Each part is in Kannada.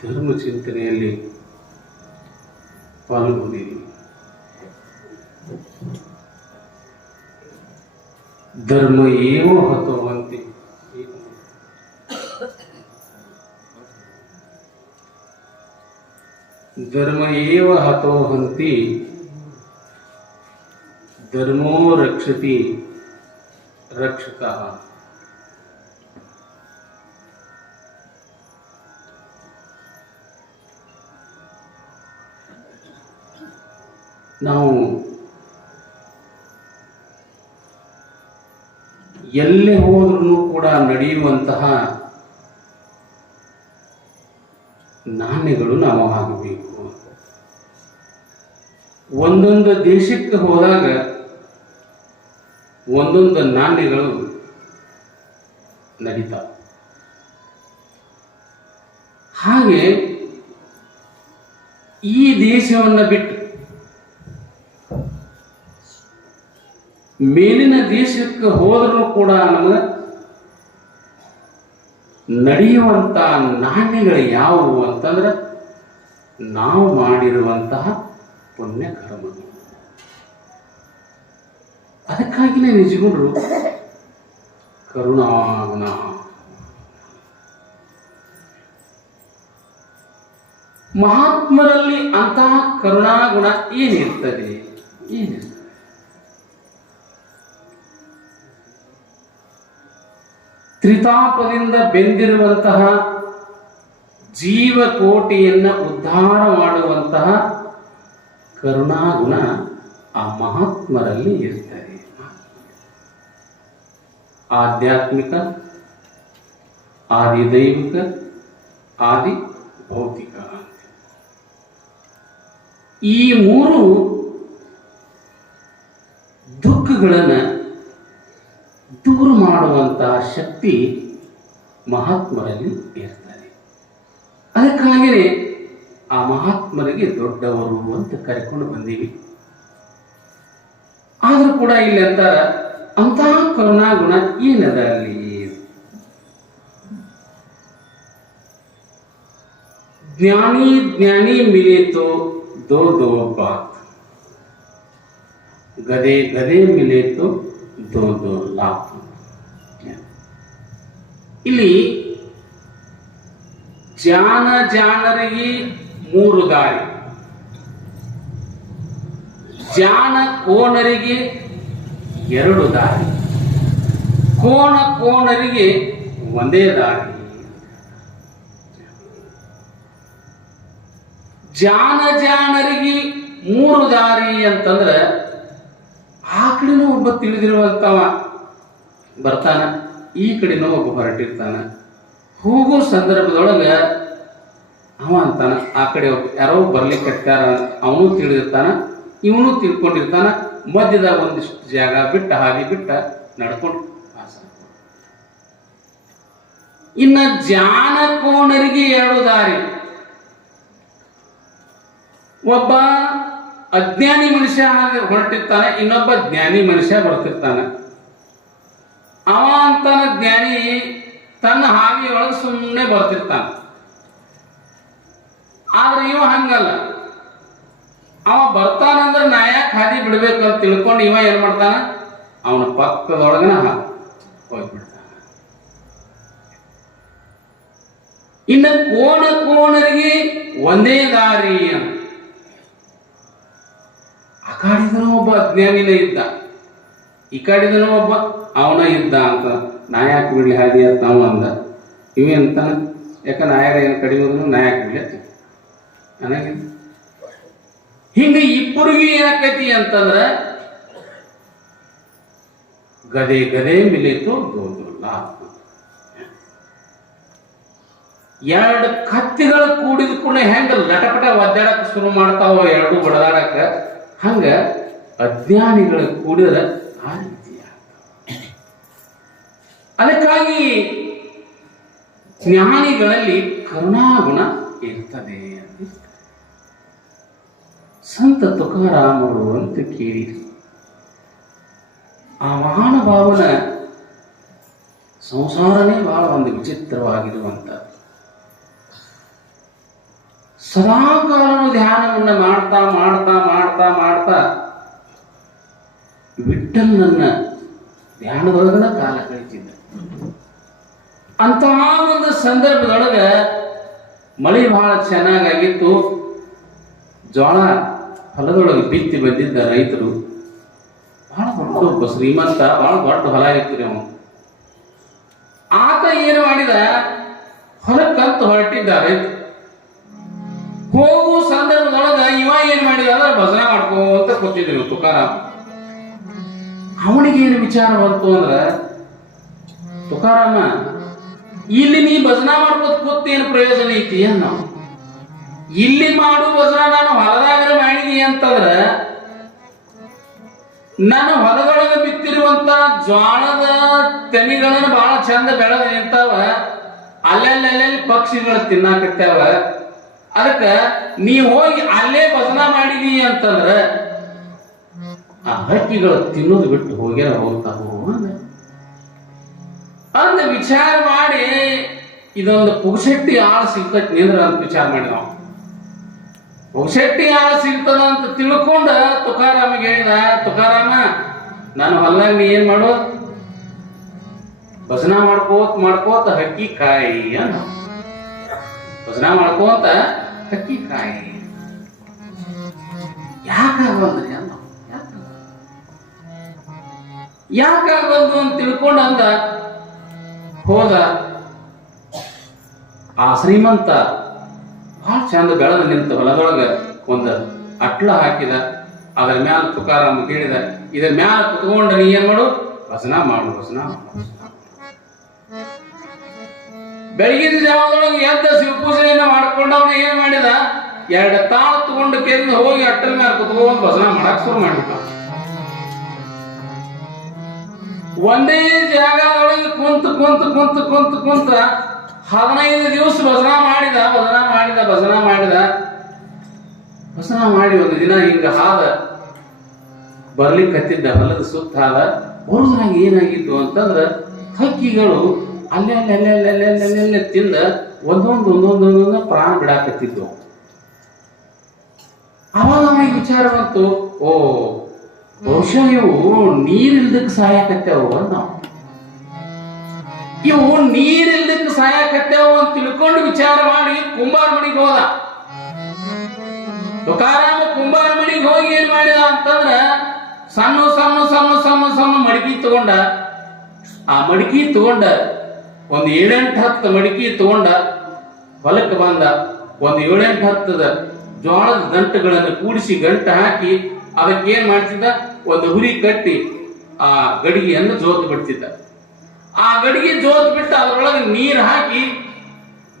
ಧರ್ಮ ಚಿಂತನೆಯಲ್ಲಿ ಪಾಲ್ಗೊಂಡಿರಿ. ಧರ್ಮ ಏವೋ ಹತೋವಂತೆ, ಧರ್ಮ ಏವ ಹತೋಹಂತಿ ಧರ್ಮೋ ರಕ್ಷತಿ ರಕ್ಷತಃ. ನಾವು ಎಲ್ಲೇ ಹೋದ್ರೂ ಕೂಡ ನಡೆಯುವಂತಹ ನಾಣ್ಯಗಳು ನಾವು ಆಗಬೇಕು. ಒಂದೊಂದು ದೇಶಕ್ಕೆ ಹೋದಾಗ ಒಂದೊಂದು ನಾಣ್ಯಗಳು ನಡೀತಾವ. ಹಾಗೆ ಈ ದೇಶವನ್ನು ಬಿಟ್ಟು ಮೇಲಿನ ದೇಶಕ್ಕೆ ಹೋದರೂ ಕೂಡ ನಮಗೆ ನಡೆಯುವಂತ ನಾಣ್ಯಗಳು ಯಾವುವು ಅಂತಂದ್ರೆ ನಾವು ಮಾಡಿರುವಂತಹ ಪುಣ್ಯ ಕರ್ಮಗಳು. ಅದಕ್ಕಾಗಿನೇ ನಿಜಗುಣರು ಕರುಣಾಗುಣ, ಮಹಾತ್ಮರಲ್ಲಿ ಅಂತಹ ಕರುಣಾಗುಣ ಏನಿರ್ತದೆ? ತ್ರಿತಾಪದಿಂದ ಬೆಂದಿರುವಂತಹ ಜೀವಕೋಟಿಯನ್ನ ಉದ್ಧಾರ ಮಾಡುವಂತಹ ಕರುಣಾಗುಣ ಆ ಮಹಾತ್ಮರಲ್ಲಿ ಇರ್ತದೆ. ಆಧ್ಯಾತ್ಮಿಕ, ಆದಿದೈವಿಕ, ಆದಿ ಭೌತಿಕ. ಈ ಮೂರು ದುಃಖಗಳನ್ನು ದೂರ ಮಾಡುವಂತಹ ಶಕ್ತಿ ಮಹಾತ್ಮರಲ್ಲಿ ಇರ್ತದೆ. ಅದಕ್ಕಾಗಿಯೇ ಆ ಮಹಾತ್ಮರಿಗೆ ದೊಡ್ಡವರು ಅಂತ ಕರೆಕೊಂಡು ಬಂದೀವಿ. ಆದರೂ ಕೂಡ ಇಲ್ಲಿ ಅಂತಾರ ಅಂತಹ ಕರುಣಾಗುಣ ಏನದ ಅಲ್ಲಿ? ಜ್ಞಾನಿ ಜ್ಞಾನಿ ಮಿಲೇತೋ ದೋ ದೋ ಬಾತ್, ಗದೆ ಗದೆ ಮಿಲೇತೋ ದೋ ದೋ ಲಾಭ. ಇಲ್ಲಿ ಜಾನರಿಗೆ ಮೂರು ದಾರಿ, ಜಾನ ಕೋಣರಿಗೆ ಎರಡು ದಾರಿ, ಕೋಣರಿಗೆ ಒಂದೇ ದಾರಿ. ಜಾನರಿಗೆ ಮೂರು ದಾರಿ ಅಂತಂದ್ರೆ ಆ ಕಡೆನೂ ಒಬ್ಬ ತಿಳಿದಿರುವಂತವ ಬರ್ತಾನ, ಈ ಕಡೆನೂ ಒಬ್ಬ ಹೊರಟಿರ್ತಾನ. ಹೋಗೋ ಸಂದರ್ಭದೊಳಗ ಅವ ಅಂತಾನ, ಆ ಕಡೆ ಯಾರೋ ಬರ್ಲಿಕ್ಕೆ ಕಟ್ಟಾರ, ಅವನು ತಿಳಿದಿರ್ತಾನ, ಇವನು ತಿಳ್ಕೊಂಡಿರ್ತಾನ. ಮಧ್ಯದಾಗ ಒಂದಿಷ್ಟು ಜಾಗ ಬಿಟ್ಟ ಹಾದಿ ಬಿಟ್ಟ ನಡ್ಕೊಂಡು ಪಾಸ. ಇನ್ನ ಜಾನಕೋಣರಿಗೆ ಎರಡು ದಾರಿ. ಒಬ್ಬ ಅಜ್ಞಾನಿ ಮನುಷ್ಯ ಹೊರಟಿರ್ತಾನೆ, ಇನ್ನೊಬ್ಬ ಜ್ಞಾನಿ ಮನುಷ್ಯ ಬರ್ತಿರ್ತಾನೆ. ಅವ ಅಂತಾನ ಜ್ಞಾನಿ ತನ್ನ ಹಾದಿಯೊಳಗೆ ಸುಮ್ಮನೆ ಬರ್ತಿರ್ತಾನ. ಆದ್ರೆ ಇವ ಹಂಗಲ್ಲ, ಅವ ಬರ್ತಾನಂದ್ರೆ ನಾ ಯಾಕೆ ಹಾದಿ ಬಿಡ್ಬೇಕಂತ ತಿಳ್ಕೊಂಡು ಇವ ಏನ್ ಮಾಡ್ತಾನ, ಅವನ ಪಕ್ಕದೊಳಗನ ಹೋಗ್ಬಿಡ್ತಾನ. ಇನ್ನು ಕೋಣರಿಗೆ ಒಂದೇ ದಾರಿ ಅಂತ. ಆ ಕಾಡಿದನೂ ಒಬ್ಬ ಅಜ್ಞಾನಿನೇ ಇದ್ದ, ಈ ಕಾಡಿದನೂ ಒಬ್ಬ ಅವನ ಇದ್ದ ಅಂತ. ನಾ ಯಾಕೆ ಬಿಡ್ಲಿ ಹಾದಿ ಅಂತ ನಾವು ಅಂದ. ಇವೆ ಅಂತಾನ, ಯಾಕ ನಾಯಕ ಏನು ಕಡಿಮೆ ನಾ ಯಾಕೆ ಬಿಡ್ಲಿ ನನಗೆ. ಹಿಂಗ ಇಬ್ಬರಿಗೂ ಏನಾಕೈತಿ ಅಂತಂದ್ರ ಗದೆ ಗದೆ ಮಿಲೇತು ದೋದಲ್ಲ. ಎರಡು ಕತ್ತಿಗಳು ಕೂಡಿದ ಕೂಡ ಹೆಂಗ ಲಟಪಟ ಒದ್ದಾಡಕ್ ಶುರು ಮಾಡ್ತಾವ ಎರಡು ಬಡದಾಡಕ, ಹಂಗ ಅಜ್ಞಾನಿಗಳು ಕೂಡಿದ್ರೆ ಆ ರೀತಿ. ಅದಕ್ಕಾಗಿ ಜ್ಞಾನಿಗಳಲ್ಲಿ ಕರುಣಾಗುಣ ಇರ್ತದೆ. ಸಂತ ತುಕಾರಾಮರು ಅಂತ ಕೇಳಿರಿ. ಆ ಮಹಾನುಭಾವನ ಸಂಸಾರನೇ ಬಹಳ ಒಂದು ವಿಚಿತ್ರವಾಗಿರುವಂಥದ್ದು. ಸದಾಕಾಲನು ಧ್ಯಾನವನ್ನ ಮಾಡ್ತಾ ಮಾಡ್ತಾ ಮಾಡ್ತಾ ಮಾಡ್ತಾ ವಿಠ್ಠಲನನ್ನ ಧ್ಯಾನದೊಳಗನ ಕಾಲ ಕಳಿತಿದ್ದ. ಅಂತಹ ಒಂದು ಸಂದರ್ಭದೊಳಗ ಮಳೆ ಬಹಳ ಚೆನ್ನಾಗಾಗಿತ್ತು. ಜೋಳ ಹೊಲದೊಳಗೆ ಬಿತ್ತಿ ಬಂದಿದ್ದ ರೈತರು. ಬಹಳ ದೊಡ್ಡ ಒಬ್ಬ ಶ್ರೀಮಂತ, ಬಹಳ ದೊಡ್ಡ ಹೊಲ ಇತ್ತು ಅವನು. ಆತ ಏನು ಮಾಡಿದ, ಹೊಲಕ್ಕಂತ ಹೊರಟಿದ್ದ ರೈತ. ಹೋಗುವ ಸಂದರ್ಭದೊಳಗ ಇವ ಏನ್ ಮಾಡಿದ ಅಂದ್ರೆ ಭಜನೆ ಮಾಡ್ಕೋಂತ ಕೂತಿದ್ರು ತುಕಾರಾಮ್. ಅವನಿಗೆ ಏನು ವಿಚಾರ ಬಂತು ಅಂದ್ರ, ತುಕಾರಾಮ ಇಲ್ಲಿ ನೀ ಭಜನಾ ಮಾಡ್ಕೋತ ಕೂತೇನು ಪ್ರಯೋಜನ ಐತಿ ಅನ್ನ. ಇಲ್ಲಿ ಮಾಡು ಭಜನಾ ನಾನು ಹೊಲದಾಗ ಮಾಡಿದಿ ಅಂತಂದ್ರ, ನಾನು ಹೊಲದೊಳಗೆ ಬಿತ್ತಿರುವಂತ ಜ್ವಾಳದ ತೆನಿಗಳನ್ನು ಬಹಳ ಚಂದ ಬೆಳೆದ ನಿಂತಾವ, ಅಲ್ಲೆಲ್ಲಿ ಪಕ್ಷಿಗಳು ತಿನ್ನಾಕತ್ತಾವ. ಅದಕ್ಕ ನೀ ಹೋಗಿ ಅಲ್ಲೇ ಭಜನಾ ಮಾಡಿದಿ ಅಂತಂದ್ರ ಆ ಹಕ್ಕಿಗಳು ತಿನ್ನೋದು ಬಿಟ್ಟು ಹೋಗ್ಯಾರ ಹೋಗ್ತಾವ ಅಂದ ವಿಚಾರ ಮಾಡಿ, ಇದೊಂದು ಪುಗಶೆಟ್ಟಿ ಆಳ ಸಿಗ್ತೈತಿ ನಿಂದ್ರ ಅಂತ ವಿಚಾರ ಮಾಡಿದ. ಪುಗಶೆಟ್ಟಿ ಆಳ ಸಿಗ್ತದ ಅಂತ ತಿಳ್ಕೊಂಡ ತುಕಾರಾಮಿಗೆ ಹೇಳಿದ, ತುಕಾರಾಮ ನಾನು ಹೊಲ್ಲಾಗ ನೀ ಏನ್ ಮಾಡು, ಭಜನಾ ಮಾಡ್ಕೋತ ಹಕ್ಕಿ ಕಾಯಿ ಅನ್ನ. ಭಜನಾ ಮಾಡ್ಕೋತ ಹಕ್ಕಿ ಕಾಯಿ ಯಾಕಾಗಲ್ರಿ ಅನ್ನ, ಯಾಕಾಗಲ್ದು ಅಂತ ತಿಳ್ಕೊಂಡ ಅಂದ. ಹೋದ. ಆ ಶ್ರೀಮಂತ ಬಹಳ ಚಂದ ಬೆಳೆದ ನಿಂತ ಹೊಲದೊಳಗ ಒಂದು ಅಟ್ಲ ಹಾಕಿದ. ಅದರ ಮ್ಯಾಲ ತುಕಾರಾಮ ಕೇಳಿದ, ಇದರ ಮ್ಯಾಲ ಕುತ್ಕೊಂಡ ನೀ ಏನ್ ಮಾಡು, ಭಜನಾ ಮಾಡು, ಭಜನಾ ಮಾಡು. ಬೆಳಗಿನ ಜಾವದೊಳಗೆ ಎದ್ದ ಶಿವಪೂಜೆಯನ್ನ ಮಾಡ್ಕೊಂಡು ಅವನ ಏನ್ ಮಾಡಿದ, 2 ತಾಳು ತಗೊಂಡು ಕೆಂದು ಹೋಗಿ ಅಟ್ಟಲ ಮ್ಯಾಲ ಕುತ್ಕೊಂಡು ಭಜನಾ ಮಾಡಕ್ ಶುರು ಮಾಡಿದ. ಒಂದೇ ಜಾಗದೊಳಗೆ ಕುಂತ 15 ದಿವಸ ಭಜನಾ ಮಾಡಿದ. ಭಜನಾ ಮಾಡಿ ಒಂದು ದಿನ ಹಿಂಗ ಹಾದ ಬರ್ಲಿಕ್ಕೆ ಹತ್ತಿದ್ದ, ಹೊಲದ ಸುತ್ತ ಹಾದ. ಬರೋದ್ರಾಗ ಏನಾಗಿತ್ತು ಅಂತಂದ್ರ, ಹಕ್ಕಿಗಳು ಅಲ್ಲೆಲ್ಲೆಲ್ಲೆಲ್ಲೆಲ್ಲೆಲ್ಲೆಲ್ಲೆ ತಿಂದ ಒಂದೊಂದು ಪ್ರಾಣ ಬಿಡಾಕತ್ತಿದ್ವು. ಅವಾಗ ಅವನಿಗೆ ವಿಚಾರ ಬಂತು, ಓ ಬಹುಶಃ ಇವು ನೀರಿಲ್ದಕ್ಕೆ ಸಾಯಕತ್ತೇವು ಅಂತ. ಇವು ನೀರಿಲ್ದಕ್ಕೆ ಸಾಯಕತ್ತೇವು ಅಂತ ತಿಳ್ಕೊಂಡು ವಿಚಾರ ಮಾಡಿ ಕುಂಬಾರ ಮಣಿಗೆ ಹೋದ. ತುಕಾರಾಮ ಕುಂಬಾರ ಮಣಿಗೆ ಹೋಗಿ ಏನ್ ಮಾಡಿದ ಅಂತಂದ್ರ, ಸಣ್ಣ ಮಡಿಕೆ ತಗೊಂಡ. ಆ ಮಡಿಕೆ ತಗೊಂಡ ಒಂದು 7-8 ಮಡಿಕೆ ತಗೊಂಡ ಹೊಲಕ್ಕೆ ಬಂದ. ಒಂದು 7-8 ಜೋಳದ ದಂಟುಗಳನ್ನು ಕೂಡಿಸಿ ಗಂಟು ಹಾಕಿ ಅದಕ್ಕೆ ಏನ್ ಮಾಡ್ತಿದ್ದ, ಒಂದು ಹುರಿ ಕಟ್ಟಿ ಆ ಗಡಿಗೆಯನ್ನು ಜೋತ್ ಬಿಡ್ತಿದ್ದ. ಆ ಗಡಿಗೆ ಜೋತ್ ಬಿಟ್ಟು ಅದರೊಳಗೆ ನೀರು ಹಾಕಿ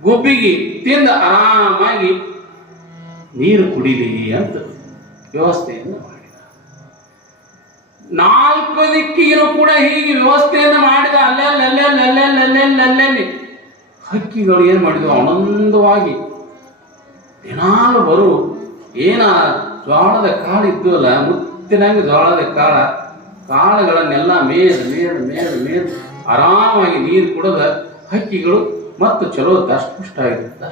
ಗುಬ್ಬಿಗೆ ತಿಂದ ಆರಾಮಾಗಿ ನೀರು ಕುಡಿಲಿ ಅಂತ ವ್ಯವಸ್ಥೆಯನ್ನು ಮಾಡಿದ. 4 ದಿಕ್ಕಿಗೂ ಕೂಡ ಹೀಗೆ ವ್ಯವಸ್ಥೆಯನ್ನು ಮಾಡಿದ. ಅಲ್ಲೆಲ್ಲಿ ಹಕ್ಕಿಗಳು ಏನ್ ಮಾಡಿದ್ವು, ಆನಂದವಾಗಿ ದಿನಾಲು ಬರು ಏನ ಜೋಳದ ಕಾಳು ಇದ್ವಲ್ಲ, ಮುತ್ತಿನಂಗೆ ಜೋಳದ ಕಾಳುಗಳನ್ನೆಲ್ಲ ಮೇದು ಆರಾಮಾಗಿ ನೀರು ಕುಡದ ಹಕ್ಕಿಗಳು ಮತ್ತು ಚಲೋ ದಷ್ಟಪುಷ್ಟ ಆಗಿದೆ.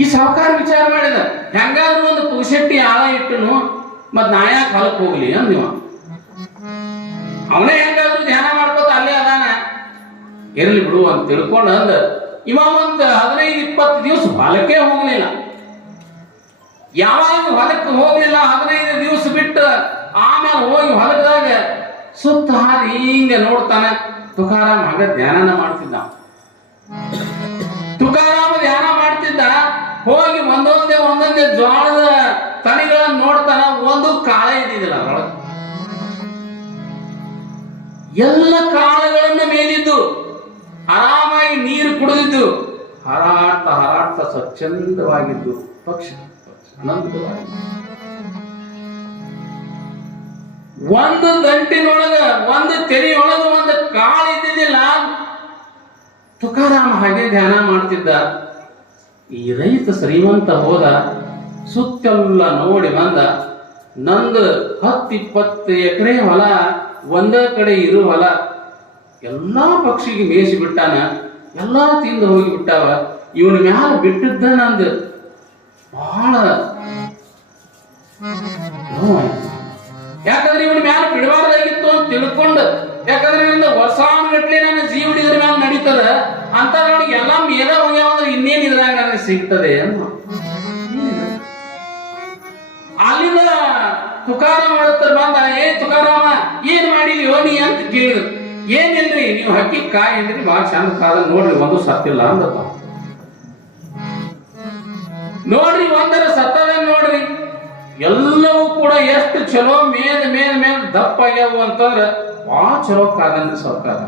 ಈ ಸಾಹುಕಾರ ವಿಚಾರ ಮಾಡಿದ, ಹೆಂಗಾದ್ರೂ ಒಂದು ಪುಗಶೆಟ್ಟಿ ಆಳ ಇಟ್ಟನು ಮತ್ ನಾ ಯಾಕೆ ಹೊಲಕ್ಕೆ ಹೋಗ್ಲಿ ಅಂದಿವ. ಅವನೇ ಹೆಂಗಾದ್ರೂ ಧ್ಯಾನ ಮಾಡ್ಕೋತ ಅಲ್ಲೇ ಅದಾನ, ಇರಲಿ ಬಿಡು ಅಂತ ತಿಳ್ಕೊಂಡ ಅಂದ. ಇವ ಒಂದು 15-20 ದಿವಸ ಹೊಲಕ್ಕೆ ಹೋಗ್ಲಿಲ್ಲ. ಯಾವಾಗ ಹೊಲಕ್ಕೆ ಹೋಗ್ಲಿಲ್ಲ, 15 ದಿವಸ ಬಿಟ್ಟು ಆಮೇಲೆ ಹೋಗಿ ಹೊಲದಾಗ ಸುತ್ತ ಹಾರಿ ಹಿಂಗೆ ನೋಡ್ತಾನೆ. ತುಕಾರಾಮ ಹಾಗ ಧ್ಯಾನ ಮಾಡ್ತಿದ್ದ. ತುಕಾರಾಮ ಧ್ಯಾನ ಮಾಡ್ತಿದ್ದ. ಹೋಗಿ ಒಂದೊಂದೇ ಜ್ವಾಳದ ತಣಿಗಳನ್ನು ನೋಡ್ತಾನ. ಒಂದು ಕಾಳೆ ಇದ್ದಿದ್ದಿಲ್ಲ ಅದರೊಳಗೆ, ಎಲ್ಲ ಕಾಳುಗಳನ್ನ ಮೇಲಿದ್ದು ಆರಾಮಾಗಿ ನೀರು ಕುಡಿದಿದ್ದು, ಹಾರಾಡ್ತಾ ಸ್ವಚ್ಛಂದವಾಗಿದ್ದು ಪಕ್ಷಿ ಅನಂತವಾಗಿ. ಒಂದು ದಂಟಿನೊಳಗ ಒಂದು ತೆರೆಯೊಳಗ ಒಂದು ಕಾಳು ಇದ್ದಿದ್ದಿಲ್ಲ. ತುಕಾರಾಮ ಹಾಗೆ ಧ್ಯಾನ ಮಾಡ್ತಿದ್ದ. ಈ ರೈತ ಶ್ರೀಮಂತ ಹೋದ, ಸುತ್ತೆಲ್ಲ ನೋಡಿ ಬಂದ. ನಂದು 10-20 ಎಕರೆ ಹೊಲ, ಒಂದೇ ಕಡೆ ಇರು ಹೊಲ, ಎಲ್ಲಾ ಪಕ್ಷಿಗೆ ಮೇಯಿಸಿ ಬಿಟ್ಟಾನ, ಎಲ್ಲಾ ತಿಂದು ಹೋಗಿ ಬಿಟ್ಟಾವ. ಇವನ ಮ್ಯಾಲ ಬಿಟ್ಟಿದ್ದ ನಂದು ಬಹಳ ನೋವಾಯ್ತು. ಯಾಕಂದ್ರೆ ಇವನ ಮ್ಯಾಲ ಬಿಡಬಾರ್ದಾಗಿತ್ತು ಅಂತ ತಿಳ್ಕೊಂಡು, ಯಾಕಂದ್ರೆ ನನ್ನ ವರ್ಷಾನುಗಟ್ಲೆ ನನ್ನ ಜೀವನ ಇದ್ರ ಮ್ಯಾಲ ನಡೀತದ ಅಂತ ನನಗೆ ಎಲ್ಲ ಮೇಲ ಹೋಗ್ಯಾವಂದ್ರೆ ಇನ್ನೇನ್ ಇದ್ರಾಗ ನನಗೆ ಸಿಗ್ತದೆ ಅನ್ನೋ ಅಲ್ಲಿಂದ ತುಕಾರಾಮ ಹೇಳ್ತಾರ ಬಂದ, ಏ ತುಕಾರಾಮ ಏನ್ ಮಾಡಿದ್ಯೋ ನೀ ಅಂತ ಕೇಳಿದ್ರು. ಏನಿಲ್ರಿ ನೀವು ಹಕ್ಕಿ ಕಾಯಿ ಅಂದ್ರಿ ಬಹಳ ಚಂದ ಕಾದ ನೋಡ್ರಿ ಒಂದು ಸತ್ತಿಲ್ಲ ಅಂದಪ್ಪ. ನೋಡ್ರಿ ಒಂದರ ಸತ್ತದ ನೋಡ್ರಿ, ಎಲ್ಲವೂ ಕೂಡ ಎಷ್ಟು ಚಲೋ ಮೇಲ್ ಮೇಲ್ ಮೇಲ್ ದಪ್ಪ ಆಗ್ಯಾವು ಅಂತಂದ್ರ ಬಹಳ ಚಲೋ ಕಾದಂದ್ರೆ ಸರ್ಕಾರ.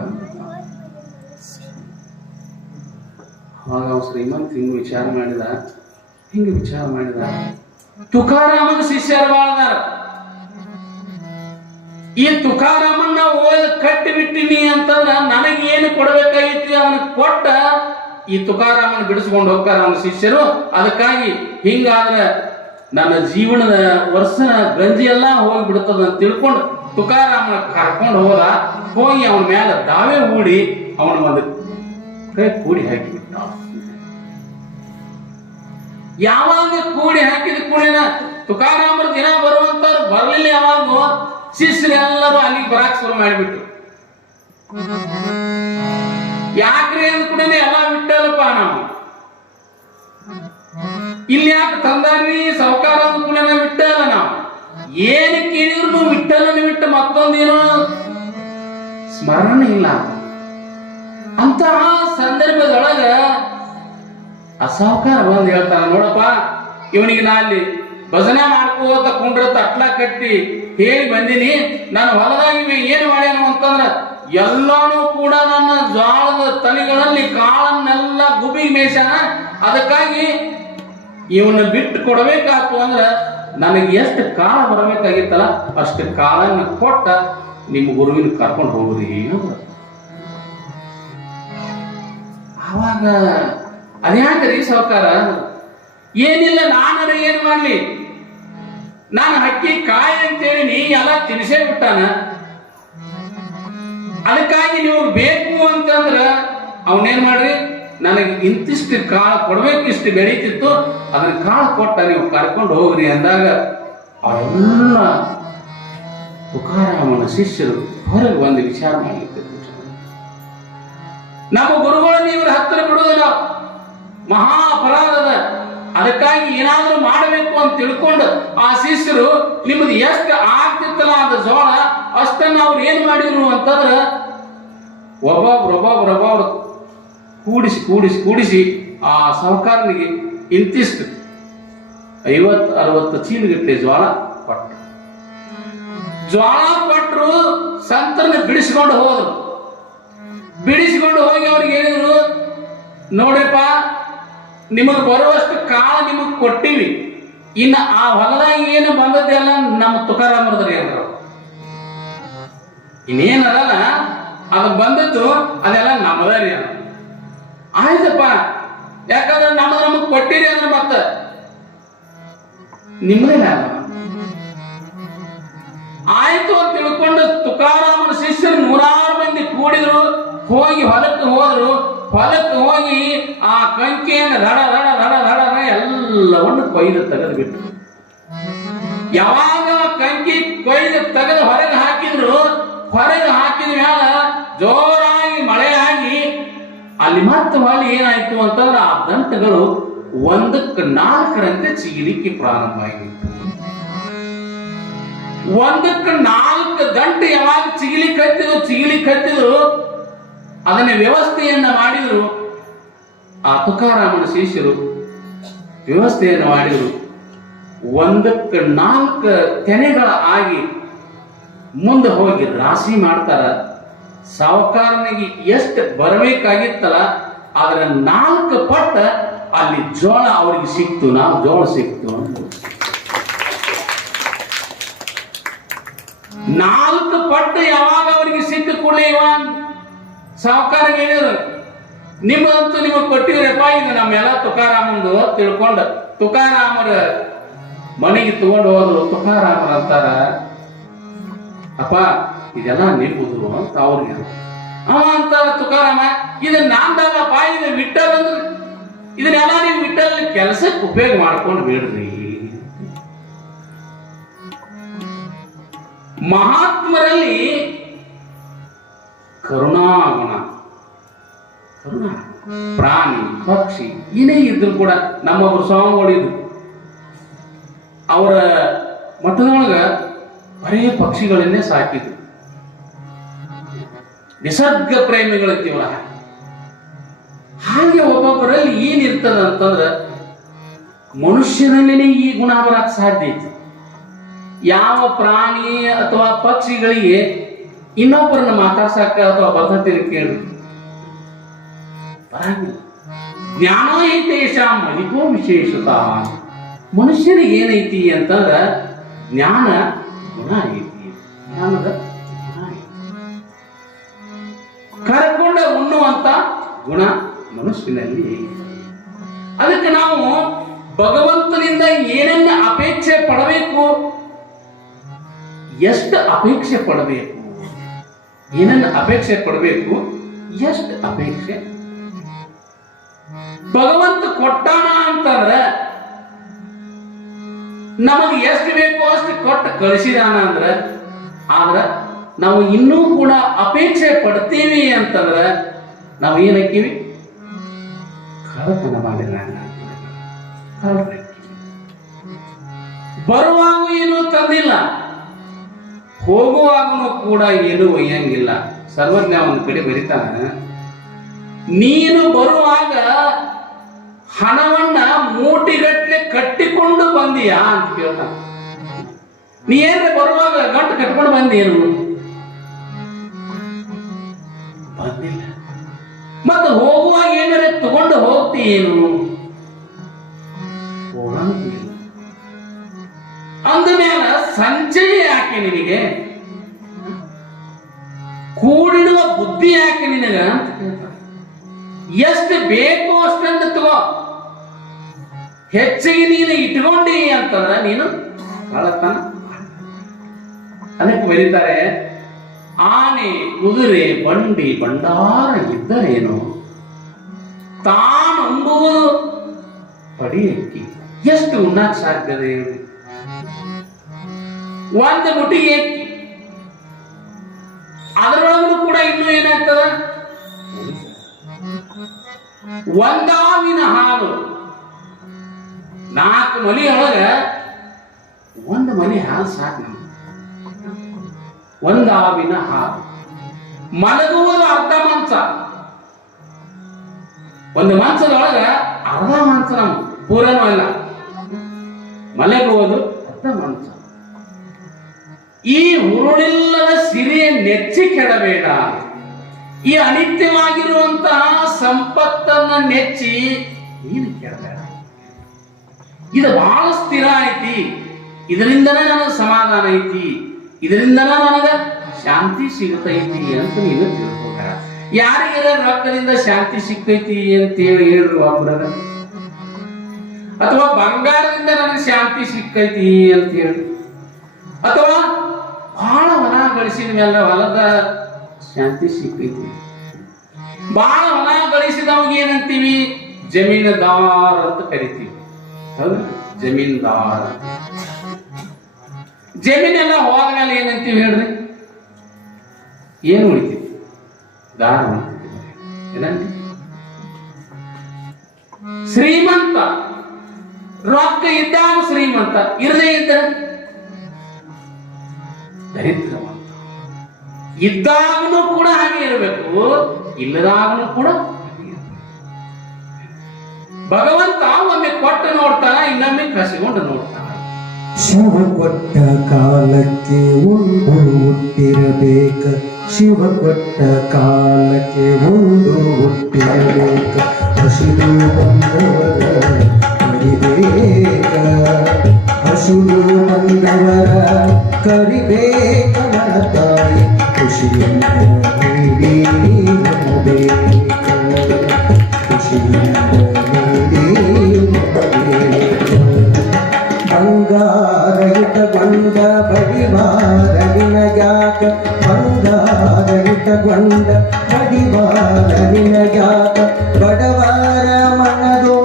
ಅವಾಗ ಶ್ರೀಮಂತ ಹಿಂಗ ವಿಚಾರ ಮಾಡಿದ ತುಕಾರಾಮನ ಶಿಷ್ಯರು ಬಾಳದಾರ. ಈ ತುಕಾರಾಮನ್ನ ಓದ್ ಕಟ್ಟಿ ಬಿಟ್ಟಿನಿ ಅಂತಂದ್ರ ನನಗೆ ಏನು ಕೊಡಬೇಕಾಗಿತ್ತು ಅವನ ಕೊಟ್ಟ ಈ ತುಕಾರಾಮನ ಬಿಡಿಸ್ಕೊಂಡು ಹೋಗ್ತಾರ ಅವನ ಶಿಷ್ಯರು. ಅದಕ್ಕಾಗಿ ಹಿಂಗಾದ್ರ ನನ್ನ ಜೀವನದ ವರ್ಷ ಗಂಜಿ ಎಲ್ಲ ಹೋಗಿ ಬಿಡ್ತದ ಅಂತ ತಿಳ್ಕೊಂಡು ತುಕಾರಾಮನ ಕರ್ಕೊಂಡು ಹೋಗಿ ಅವನ ಮ್ಯಾಲ ದಾವೆ ಹೂಡಿ ಅವನ ಒಂದು ಕೈ ಕೂಡಿ ಹಾಕಿಬಿಟ್ಟ. ಯಾವಾಗ ಕೂಡಿ ಹಾಕಿದ ಕೂಡಿನ ತುಕಾರಾಮರ ದಿನ ಬರುವಂತವ್ರು ಬರ್ಲಿಲ್ಲ. ಯಾವಾಗ ಶಿಷ್ಯರೆಲ್ಲರೂ ಅಲ್ಲಿಗೆ ಬರಾಕ್ ಶುರು ಮಾಡಿಬಿಟ್ರು. ಯಾಕ್ರಿ ಅಂದ ಕೂಡ ಎಲ್ಲ ಬಿಟ್ಟಲ್ಲಪ್ಪ ನಾವು ಇಲ್ಲಿ ಯಾಕೆ ತಂದಾರಿ ಸಾವುಕಾರ ಅಂದ ಕೂಡ ಬಿಟ್ಟಲ್ಲ ನಾವು ಏನು ಕೇಳಿದ್ರು ಬಿಟ್ಟಲ್ಲ ಬಿಟ್ಟು ಮತ್ತೊಂದೇನು ಸ್ಮರಣೆ ಇಲ್ಲ. ಅಂತಹ ಸಂದರ್ಭದೊಳಗ ಆ ಸಾವುಕಾರ ಬಂದು ಹೇಳ್ತಾರ, ನೋಡಪ್ಪ ಇವನಿಗೆ ನಾ ಅಲ್ಲಿ ಭಜನೆ ಮಾಡ್ಕೋತ ಕುಂಡ್ರ ತಟ್ಲ ಕಟ್ಟಿ ಹೇಳಿ ಬಂದಿನಿ. ನಾನು ಹೊಲದಾಗಿ ಏನು ಮಾಡ್ಯಾನು ಅಂತಂದ್ರ ಎಲ್ಲಾನು ಕೂಡ ನನ್ನ ಜ್ವಾಳದ ತನಿಗಳಲ್ಲಿ ಕಾಳನ್ನೆಲ್ಲ ಗುಬಿಗೆ ಮೇಯ್ಸಾನ. ಅದಕ್ಕಾಗಿ ಇವನ್ನ ಬಿಟ್ಟು ಕೊಡಬೇಕಾತು ಅಂದ್ರ ನನಗೆ ಎಷ್ಟು ಕಾಳ ಬರಬೇಕಾಗಿತ್ತಲ್ಲ ಅಷ್ಟು ಕಾಳನ್ನ ಕೊಟ್ಟ ನಿಮ್ಮ ಗುರುವಿನ ಕರ್ಕೊಂಡು ಹೋಗ್ರಿ. ಅವಾಗ ಅದ್ಯಾಕ್ರಿ ಸಾವುಕಾರ? ಏನಿಲ್ಲ, ನಾನರ ಏನ್ ಮಾಡ್ಲಿ, ನಾನು ಹಕ್ಕಿ ಕಾಯಿ ಅಂತೇಳಿ ನೀ ಎಲ್ಲ ತಿನ್ಸೇ ಬಿಟ್ಟಾನ. ಅದಕ್ಕಾಗಿ ನೀವು ಬೇಕು ಅಂತಂದ್ರ ಅವನೇನ್ ಮಾಡ್ರಿ, ನನಗೆ ಇಂತಿಷ್ಟು ಕಾಳ ಕೊಡ್ಬೇಕಿಷ್ಟು ಬೆಳೀತಿತ್ತು, ಅದನ್ನ ಕಾಳ ಕೊಟ್ಟ ನೀವು ಕರ್ಕೊಂಡು ಹೋಗ್ರಿ ಅಂದಾಗ ಅವೆಲ್ಲ ತುಕಾರಾಮನ ಶಿಷ್ಯರು ಹೊರಗೆ ಒಂದು ವಿಚಾರ ಮಾಡ್ಲಿಕ್ಕೆ ನಮ್ಮ ಗುರುಗಳನ್ನ ಇವ್ರ ಹತ್ತಿರ ಬಿಡುವುದಿಲ್ಲ, ಮಹಾ ಅಪರಾಧದ. ಅದಕ್ಕಾಗಿ ಏನಾದ್ರೂ ಮಾಡಬೇಕು ಅಂತ ತಿಳ್ಕೊಂಡು ಆ ಶಿಷ್ಯರು ನಿಮ್ದು ಎಷ್ಟು ಆಗ್ತಿತ್ತಲ್ಲ ಅದ ಜೋಳ ಅಷ್ಟನ್ನ ಅವ್ರು ಏನ್ ಮಾಡಿದ್ರು ಅಂತಂದ್ರ ಒಬ್ಬೊಬ್ರು ಕೂಡಿಸಿ ಆ ಸಾಹುಕಾರನಿಗೆ ಇಂತಿಷ್ಟು 50-60 ಚೀಲಗಟ್ಟಲೆ ಜ್ವಾಳ ಕೊಟ್ಟರು. ಸಂತರನ್ನ ಬಿಡಿಸ್ಕೊಂಡು ಹೋಗಿ ಅವ್ರಿಗೆ ಹೇಳಿದ್ರು, ನೋಡ್ರಿಪ್ಪ ನಿಮಗ್ ಬರುವಷ್ಟು ಕಾಳ ನಿಮಗ್ ಕೊಟ್ಟಿವಿ, ಇನ್ನು ಆ ಹೊಲದಾಗ ಏನು ಬಂದದ್ದೆಲ್ಲ ನಮ್ಮ ತುಕಾರಾಮರದ್ರಿ ಅಂದ್ರು. ಇನ್ನೇನಲ್ಲ ಅದು ಬಂದದ್ದು ಅದೆಲ್ಲ ನಮ್ಮದರಿ ಅಲ್ಲ. ಆಯ್ತಪ್ಪ, ಯಾಕಂದ್ರೆ ನಮಗ್ ಕೊಟ್ಟಿರಿ ಅಂದ್ರೆ ಮತ್ತ ನಿಮ್ಮದೇ ಆಯ್ತು ಅಂತ ತಿಳ್ಕೊಂಡು ತುಕಾರಾಮನ ಶಿಷ್ಯರು 100 ಮಂದಿ ಕೂಡಿದ್ರು. ಹೋಗಿ ಹೊಲಕ್ಕೆ ಹೋಗಿ ಆ ಕಂಕಿಯನ್ನು ರಡ ಎಲ್ಲವನ್ನು ಕೊಯ್ದು ತೆಗೆದು ಬಿಟ್ರು. ಯಾವಾಗ ಕಂಕಿ ಕೊಯ್ದು ತೆಗೆದು ಹೊರಗೆ ಹಾಕಿದ್ರು, ಹೊರಗೆ ಹಾಕಿದ ಮ್ಯಾಲ ಜೋರಾಗಿ ಮಳೆಯಾಗಿ ಅಲ್ಲಿ ಮತ್ತೆ ಹೊಲಿ ಏನಾಯ್ತು ಅಂತಂದ್ರೆ ಆ ದಂಟಗಳು 1-4 ಚಿಗಿಲಿಕ್ಕೆ ಪ್ರಾರಂಭ ಆಗಿತ್ತು. 1-4 ದಂಟು ಯಾವಾಗ ಚಿಗಿಲಿ ಕತ್ತಿದ್ರು ಅದನ್ನ ವ್ಯವಸ್ಥೆಯನ್ನ ಮಾಡಿದ್ರು. ಆ ತುಕಾರಾಮನ ಶಿಷ್ಯರು ವ್ಯವಸ್ಥೆಯನ್ನು ಮಾಡಿದ್ರು. 1-4 ತೆನೆಗಳ ಆಗಿ ಮುಂದೆ ಹೋಗಿ ರಾಶಿ ಮಾಡ್ತಾರ. ಸಾಹುಕಾರನಿಗೆ ಎಷ್ಟು ಬರಬೇಕಾಗಿತ್ತಲ್ಲ ಅದರ 4 ಪಟ್ಟ ಅಲ್ಲಿ ಜೋಳ ಅವ್ರಿಗೆ ಸಿಕ್ತು. ನಾವು ಜೋಳ ಸಿಕ್ತು 4 ಪಟ್ಟು ಯಾವಾಗ ಅವ್ರಿಗೆ ಸಿಕ್ಕ ಕೂಡಲೇ ಸಾಹುಕಾರ ಹೇಳಿದ್ರು, ನಿಮ್ಮದಂತೂ ನಿಮಗೆ ಕೊಟ್ಟಿದ್ರಪ್ಪ, ಇದು ನಮ್ಮೆಲ್ಲ ತುಕಾರಾಮಂದು ತಿಳ್ಕೊಂಡ ತುಕಾರಾಮರ ಮನೆಗೆ ತಗೊಂಡು ಹೋದ್ರು. ತುಕಾರಾಮರ ಅಂತಾರ, ಅಪ್ಪ ಇದೆಲ್ಲ ನಿಂಬುದು ಅಂತ ಅವ್ರಿಗೆ. ಅವ ಅಂತಾರ ತುಕಾರಾಮ, ಇದು ನಾಂದಲ್ಲಪ್ಪ, ಇದು ವಿಠಲ್ ಅಂದ್ರೆ ಇದನ್ನೆಲ್ಲ ನೀವು ವಿಠಲ್ ಕೆಲಸಕ್ಕೆ ಉಪಯೋಗ ಮಾಡ್ಕೊಂಡು ಬಿಡ್ರಿ. ಮಹಾತ್ಮರಲ್ಲಿ ಕರುಣಾಗುಣ, ಕರುಣಾ, ಪ್ರಾಣಿ ಪಕ್ಷಿ ಏನೇ ಇದ್ರು ಕೂಡ ನಮ್ಮೊಬ್ಬರು ಸ್ವಾಮಿಗಳಿದ್ರು, ಅವರ ಮಠದೊಳಗ ಬರೇ ಪಕ್ಷಿಗಳನ್ನೇ ಸಾಕಿದ್ರು. ನಿಸರ್ಗ ಪ್ರೇಮಿಗಳಂತೀವ. ಹಾಗೆ ಒಬ್ಬೊಬ್ಬರಲ್ಲಿ ಏನಿರ್ತದ ಅಂತಂದ್ರ ಮನುಷ್ಯನಲ್ಲೇ ಈ ಗುಣ ಬರಕ್ ಸಾಧ್ಯ ಐತಿ. ಯಾವ ಪ್ರಾಣಿ ಅಥವಾ ಪಕ್ಷಿಗಳಿಗೆ ಇನ್ನೊಬ್ಬರನ್ನ ಮಾತಾಡ್ಸಕ್ಕ ಅಥವಾ ಬರ್ತೇನೆ ಕೇಳಿ ಬರಂಗಿಲ್ಲ. ಜ್ಞಾನ ಐತೇಶ ಮನಿಕೋ ವಿಶೇಷತ. ಮನುಷ್ಯನಿಗೆ ಏನೈತಿ ಅಂತಂದ್ರ ಜ್ಞಾನ ಗುಣ ಐತಿ, ಜ್ಞಾನದ ಗುಣ ಐತಿ. ಕರ್ಕೊಂಡ ಉಣ್ಣುವಂತ ಗುಣ ಮನುಷ್ಯನಲ್ಲಿ ಐತಿ. ಅದಕ್ಕೆ ನಾವು ಭಗವಂತನಿಂದ ಏನನ್ನ ಅಪೇಕ್ಷೆ ಪಡಬೇಕು, ಎಷ್ಟು ಅಪೇಕ್ಷೆ ಪಡಬೇಕು, ಏನನ್ನ ಅಪೇಕ್ಷೆ ಪಡಬೇಕು, ಎಷ್ಟು ಅಪೇಕ್ಷೆ ಭಗವಂತ ಕೊಟ್ಟಾನ ಅಂತಂದ್ರೆ ನಮಗೆ ಎಷ್ಟು ಬೇಕು ಅಷ್ಟು ಕೊಟ್ಟು ಕಳಿಸಿದಾನ ಅಂದ್ರೆ, ಆದ್ರ ನಾವು ಇನ್ನೂ ಕೂಡ ಅಪೇಕ್ಷೆ ಪಡ್ತೀವಿ ಅಂತಂದ್ರೆ ನಾವು ಏನಕ್ಕಿವಿ, ಕಳತನ ಮಾಡಿದ. ಬರುವಾಗ ಏನು ತಂದಿಲ್ಲ, ಹೋಗುವಾಗನೂ ಕೂಡ ಏನು ಒಯ್ಯಂಗಿಲ್ಲ. ಸರ್ವಜ್ಞ ಒಂದು ಕಡೆ ಬರೀತಾನ, ನೀನು ಬರುವಾಗ ಹಣವನ್ನ ಮೂಟಿಗಟ್ಲೆ ಕಟ್ಟಿಕೊಂಡು ಬಂದಿಯಾ ಅಂತ ಕೇಳ್ತಾನ. ನೀ ಏನ್ರೆ ಬರುವಾಗ ಗಂಟು ಕಟ್ಕೊಂಡು ಬಂದೇನು? ಬಂದಿಲ್ಲ. ಮತ್ತೆ ಹೋಗುವಾಗ ಏನಾರೆ ತಗೊಂಡು ಹೋಗ್ತೀಯೇನು? ಹೋಗಂಗಿಲ್ಲ. ಅಂದಮೇಲ ಸಂಚಯ ಯಾಕೆ ನಿನಗೆ, ಕೂಡಿಡುವ ಬುದ್ಧಿ ಯಾಕೆ ನಿನಗ ಅಂತ ಕೇಳ್ತಾನೆ. ಎಷ್ಟು ಬೇಕು ಅಷ್ಟಂತ ತಗೋ, ಹೆಚ್ಚಿಗೆ ನೀನು ಇಟ್ಕೊಂಡಿ ಅಂತಂದ್ರೆ ನೀನು ಕಳ್ಳತನ. ಅದಕ್ಕೆ ಬರೀತಾರೆ, ಆನೆ ಕುದುರೆ ಬಂಡಿ ಭಂಡಾರ ಇದ್ದರೇನು, ತಾನುಂಬುವುದು ಪಡಿಯಕ್ಕಿ. ಎಷ್ಟು ಉಣ್ಣಾಕ್ ಸಾಧ್ಯತೆ? ಒಂದು ಮುಟ್ಟಿಗೆ ಅಕ್ಕಿ, ಅದರೊಳಗೂ ಕೂಡ ಇನ್ನೂ ಏನಾಗ್ತದ, ಒಂದಾವಿನ ಹಾಲು. 4 ಮನೆಯೊಳಗ ಒಂದು ಮನೆ ಹಾಲು ಸಾಕು ನಮ್ಗೆ. ಒಂದಾವಿನ ಹಾಲು. ಮಲಗುವುದು ಅರ್ಧ ಮಂಚ, ಒಂದು ಮಂಚದೊಳಗ ಅರ್ಧ ಮಂಚ ನಮ್ಗೆ ಪೂರನೂ ಅಲ್ಲ. ಮಲಗುವುದು ಅರ್ಧ ಮಂಚ. ಈ ಹುರುಳಿಲ್ಲದ ಸಿರಿಯ ನೆಚ್ಚಿ ಕೆಡಬೇಡ. ಈ ಅನಿತ್ಯವಾಗಿರುವಂತಹ ಸಂಪತ್ತನ್ನ ನೆಚ್ಚಿ ನೀನು ಕೆಡಬೇಡ. ಇದು ಬಹಳ ಸ್ಥಿರ ಐತಿ, ಇದರಿಂದನೇ ನನಗೆ ಸಮಾಧಾನ ಐತಿ, ಇದರಿಂದನೇ ನನಗೆ ಶಾಂತಿ ಸಿಗತೈತಿ ಅಂತ ನೀನು ತಿಳ್ಕೋಬೇಡ. ಯಾರಿಗಾರ ರೊಕ್ಕದಿಂದ ಶಾಂತಿ ಸಿಗ್ತೈತಿ ಅಂತ ಹೇಳ್ರು ಒಬ್ಬರ, ಅಥವಾ ಬಂಗಾರದಿಂದ ನನಗೆ ಶಾಂತಿ ಸಿಕ್ಕೈತಿ ಅಂತ ಹೇಳಿ, ಅಥವಾ ಬಹಳ ಹೊಲ ಗಳಿಸಿದ ಮೇಲೆ ಹೊಲದ ಶಾಂತಿ ಸಿಕ್ಕೈತಿ. ಬಹಳ ಹೊಲ ಗಳಿಸಿದವಾಗ ಏನಂತೀವಿ, ಜಮೀನದಾರ್ ಅಂತ ಕರಿತೀವಿ. ಹೌದು, ಜಮೀನ್ದಾರ್. ಜಮೀನೆಲ್ಲ ಹೋದ್ಮೇಲೆ ಏನಂತೀವಿ ಹೇಳ್ರಿ, ಏನು ಉಳಿತೀವಿ? ದಾರ ಉಳಿತೀವಿ. ಏನಂತೀವಿ? ಶ್ರೀಮಂತ. ರೊಕ್ಕ ಇದ್ದಾಗ ಶ್ರೀಮಂತ, ಇರದೇ ಇದ್ದ ದರಿದ್ರವಂತ. ಇದ್ದಾಗಲೂ ಕೂಡ ಹಾಗೆ ಇರಬೇಕು, ಇಲ್ಲದಾಗಲೂ ಕೂಡ ಭಗವಂತ ಒಮ್ಮೆ ಕೊಟ್ಟು ನೋಡ್ತಾನ, ಇನ್ನೊಮ್ಮೆ ಕಸಿಕೊಂಡು ನೋಡ್ತಾನ. ಶಿವ ಕೊಟ್ಟ ಕಾಲಕ್ಕೆ ಒಂದು ಹುಟ್ಟಿರಬೇಕ, ಶಿವ ಕೊಟ್ಟ ಕಾಲಕ್ಕೆ ಒಂದು ಹುಟ್ಟಿರಬೇಕ. ಹಸಿರು ಬಂದವರ ಕರಿಬೇಕ, ಹಸಿರು ಬಂದವರ ಕರಿಬೇಕ. ತಾಯಿ ಖುಷಿಯಿಂದ ನೀಡಿ ನಂಬಬೇಕ, ಖುಷಿಯಿಂದ ಬಂಗಾರ ಇಟ್ಟಗೊಂಡ ಬಡಿವಾರ ನಿನಗ್ಯಾಕ, ಬಂಗಾರ ಇಟ್ಟಗೊಂಡ ಬಡಿವಾರ ನಿನಗ್ಯಾಕ. ಬಡವರ ಮನದೋ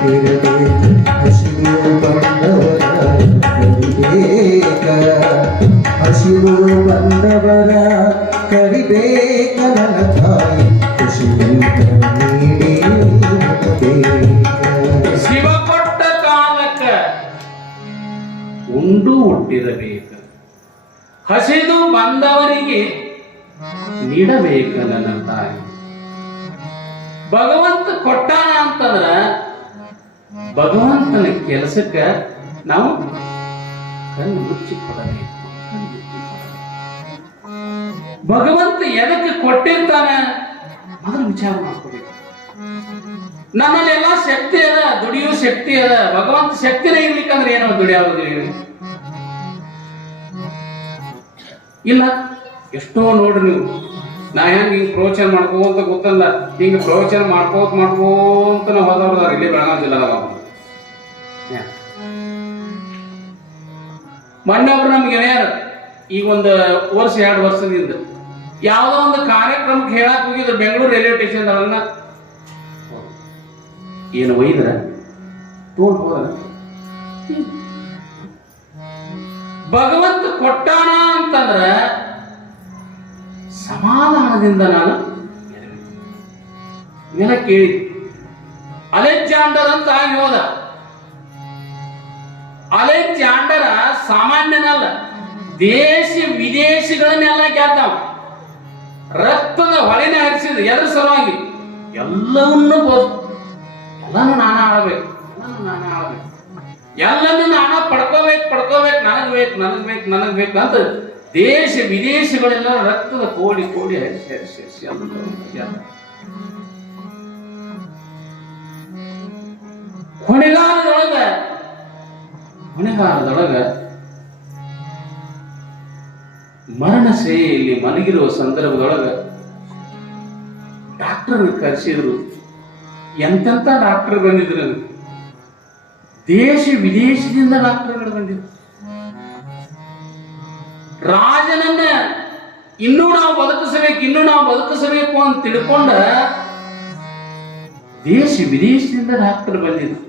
ಹುಟ್ಟಿರಬೇಕು ಹಸಿರು ಬಂದವರ ಕರಿಬೇಕ ಹಸಿರು ಬಂದವರ ಕರಿಬೇಕ ನನ್ನ ತಾಯಿ ಖುಷಿಯಿಂದ ನೀಡಿ ಶಿವ ಕೊಟ್ಟ ಕಾಲಕ್ಕ ಉಂಡು ಹುಟ್ಟಿರಬೇಕು ಹಸಿದು ಬಂದವರಿಗೆ ನೀಡಬೇಕ ನನ್ನ ತಾಯಿ. ಭಗವಂತ ಕೊಟ್ಟಾನ ಅಂತಂದ್ರ ಭಗವಂತನ ಕೆಲಸಕ್ಕ ನಾವು ಕಣ್ಣು ಮುಚ್ಚಿ ಕೊಡಬೇಕು. ಭಗವಂತ ಎದಕ್ಕೆ ಕೊಟ್ಟಿರ್ತಾನ ಮೊದಲು ವಿಚಾರ ಮಾಡ್ಕೋಬೇಕು. ನಮ್ಮಲ್ಲೆಲ್ಲ ಶಕ್ತಿ ಅದ, ದುಡಿಯೋ ಶಕ್ತಿ ಅದ. ಭಗವಂತ ಶಕ್ತಿನೇ ಇರ್ಲಿಕ್ಕಂದ್ರೆ ಏನೋ ದುಡಿಯೋದು ಇಲ್ಲ. ಎಷ್ಟೋ ನೋಡ್ರಿ ನೀವು, ನಾ ಹೆಂಗ ಹಿಂಗ್ ಪ್ರವಚನ ಮಾಡ್ಕೋಂತ ಗೊತ್ತಲ್ಲ, ಹಿಂಗ ಪ್ರವಚನ ಮಾಡ್ಕೋತ ನಾವು ಹೋದವ್ರದಾರ ಇಲ್ಲಿ ಬೆಳಗಾವಿ ಜಿಲ್ಲಾದಾಗ. ಮೊನ್ನೆ ಒಬ್ರು ನಮ್ಗೆ ಗೆಳೆಯರು ಈಗ ಒಂದು ವರ್ಷ 2 ವರ್ಷದಿಂದ ಯಾವ್ದೋ ಒಂದು ಕಾರ್ಯಕ್ರಮಕ್ಕೆ ಹೇಳಕ್ ಹೋಗಿದ್ರು ಬೆಂಗಳೂರು ರೈಲ್ವೆ ಸ್ಟೇಷನ್ ಅವನ್ನ. ಏನು ಒಯ್ದ್ರ ತೋಡ್ ಹೋದ. ಭಗವಂತ ಕೊಟ್ಟಾನ ಅಂತಂದ್ರ ಸಮಾಧಾನದಿಂದ ನಾನು ಇವೆಲ್ಲ ಕೇಳಿ. ಅಲೆಕ್ಸಾಂಡರ್ ಅಂತ ಆಗಿ ಹೋದ. ಅಲೆಕ್ಸಾಂಡರ ಸಾಮಾನ್ಯನಲ್ಲ, ದೇಶ ವಿದೇಶಗಳನ್ನೆಲ್ಲ ಗೆದ್ದವ. ರಕ್ತದ ಹೊಳೆನ ಹರಿಸಿದ. ಎದ್ರ ಸಲುವಾಗಿ? ಎಲ್ಲವನ್ನೂ ಎಲ್ಲಾನು ನಾನ ಆಡಬೇಕು, ಎಲ್ಲನ್ನು ನಾನ ಪಡ್ಕೋಬೇಕು, ನನಗ್ ಬೇಕು ಅಂತ ದೇಶ ವಿದೇಶಗಳೆಲ್ಲ ರಕ್ತದ ಕೋಡಿ ಹರಿಸಿ ಹೊಣೆಗಾಲದೊಳಗ ಮರಣಶೈಲಿ ಮಲಗಿರುವ ಸಂದರ್ಭದೊಳಗ ಡಾಕ್ಟರ್ ಕರೆಸಿದ್ರು. ಎಂತೆಂತ ಡಾಕ್ಟರ್ ಬಂದಿದ್ರು, ದೇಶ ವಿದೇಶದಿಂದ ಡಾಕ್ಟರ್ಗಳು ಬಂದಿದ್ರು. ರಾಜನನ್ನ ಇನ್ನೂ ನಾವು ಬದುಕಿಸಬೇಕು ಅಂತ ತಿಳ್ಕೊಂಡ ದೇಶ ವಿದೇಶದಿಂದ ಡಾಕ್ಟರ್ ಬಂದಿದ್ರು.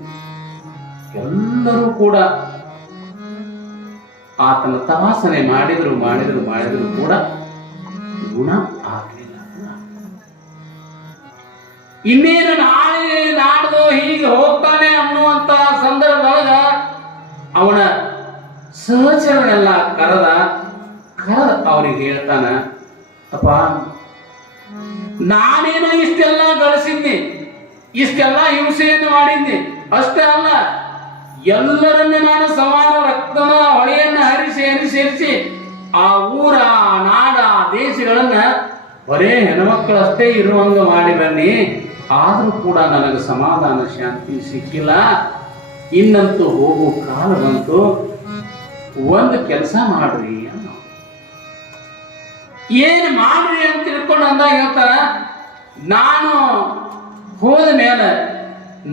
ಎಲ್ಲರೂ ಕೂಡ ಆತನ ತಪಾಸಣೆ ಮಾಡಿದ್ರು ಕೂಡ ಗುಣ ಆಗಲಿಲ್ಲ. ಇನ್ನೇನು ನಾಳೆ ನಾಡ್ದು ಹೀಗೆ ಹೋಗ್ತಾನೆ ಅನ್ನುವಂತ ಸಂದರ್ಭದೊಳಗ ಅವನ ಸಹಚರನೆಲ್ಲ ಕರೆದ ಅವ್ರಿಗೆ ಹೇಳ್ತಾನ, ಅಪ್ಪ ನಾನೇನು ಇಷ್ಟೆಲ್ಲ ಗಳಿಸಿದ್ನಿ, ಇಷ್ಟೆಲ್ಲ ಹಿಂಸೆಯನ್ನು ಮಾಡಿದ್ನಿ, ಅಷ್ಟೇ ಅಲ್ಲ ಎಲ್ಲರನ್ನ ನಾನು ಸಮಾನ ರಕ್ತದ ಹೊಳೆಯನ್ನ ಹರಿಸಿ ಆ ಊರ ನಾಡ ದೇಶಗಳನ್ನ ಬರೇ ಹೆಣ್ಮಕ್ಕಳಷ್ಟೇ ಇರುವಂಗ ಮಾಡಿ ಬನ್ನಿ. ಆದ್ರೂ ಕೂಡ ನನಗೆ ಸಮಾಧಾನ ಶಾಂತಿ ಸಿಕ್ಕಿಲ್ಲ. ಇನ್ನಂತೂ ಹೋಗೋ ಕಾಲ ಬಂತು, ಒಂದು ಕೆಲಸ ಮಾಡ್ರಿ ಅನ್ನೋ. ಏನ್ ಮಾಡ್ರಿ ಅಂತ ತಿಳ್ಕೊಂಡು ಅಂದಾಗ ಹೇಳ್ತಾರ, ನಾನು ಹೋದ ಮೇಲೆ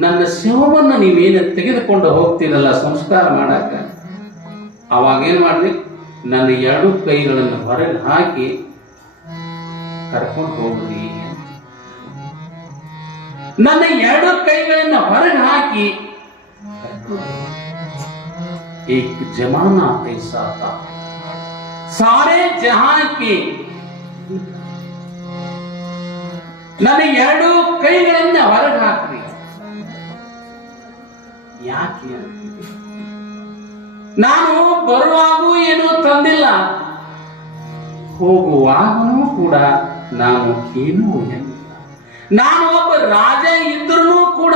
ನನ್ನ ಶವವನ್ನು ನೀವೇನು ತೆಗೆದುಕೊಂಡು ಹೋಗ್ತೀರಲ್ಲ ಸಂಸ್ಕಾರ ಮಾಡಾಕ, ಅವಾಗ ಏನ್ ಮಾಡ್ರಿ, ನನ್ನ 2 ಕೈಗಳನ್ನು ಹೊರಗೆ ಹಾಕಿ ಕರ್ಕೊಂಡು ಹೋಗ್ರಿ. ನನ್ನ 2 ಕೈಗಳನ್ನು ಹೊರಗೆ ಹಾಕಿ एक जमाना ऐसा था सारे जहां के ನನ್ನ 2 ಕೈಗಳನ್ನ ಹೊರಗೆ ಹಾಕ್ರಿ. ಯಾಕೆ? ನಾನು ಬರುವಾಗೂ ಏನೂ ತಂದಿಲ್ಲ, ಹೋಗುವಾಗೂ ಕೂಡ ನಾನು ಏನೂ ಒಯ್ಯಂಗಿಲ್ಲ. ನಾನು ಒಬ್ಬ ರಾಜ ಇದ್ರೂ ಕೂಡ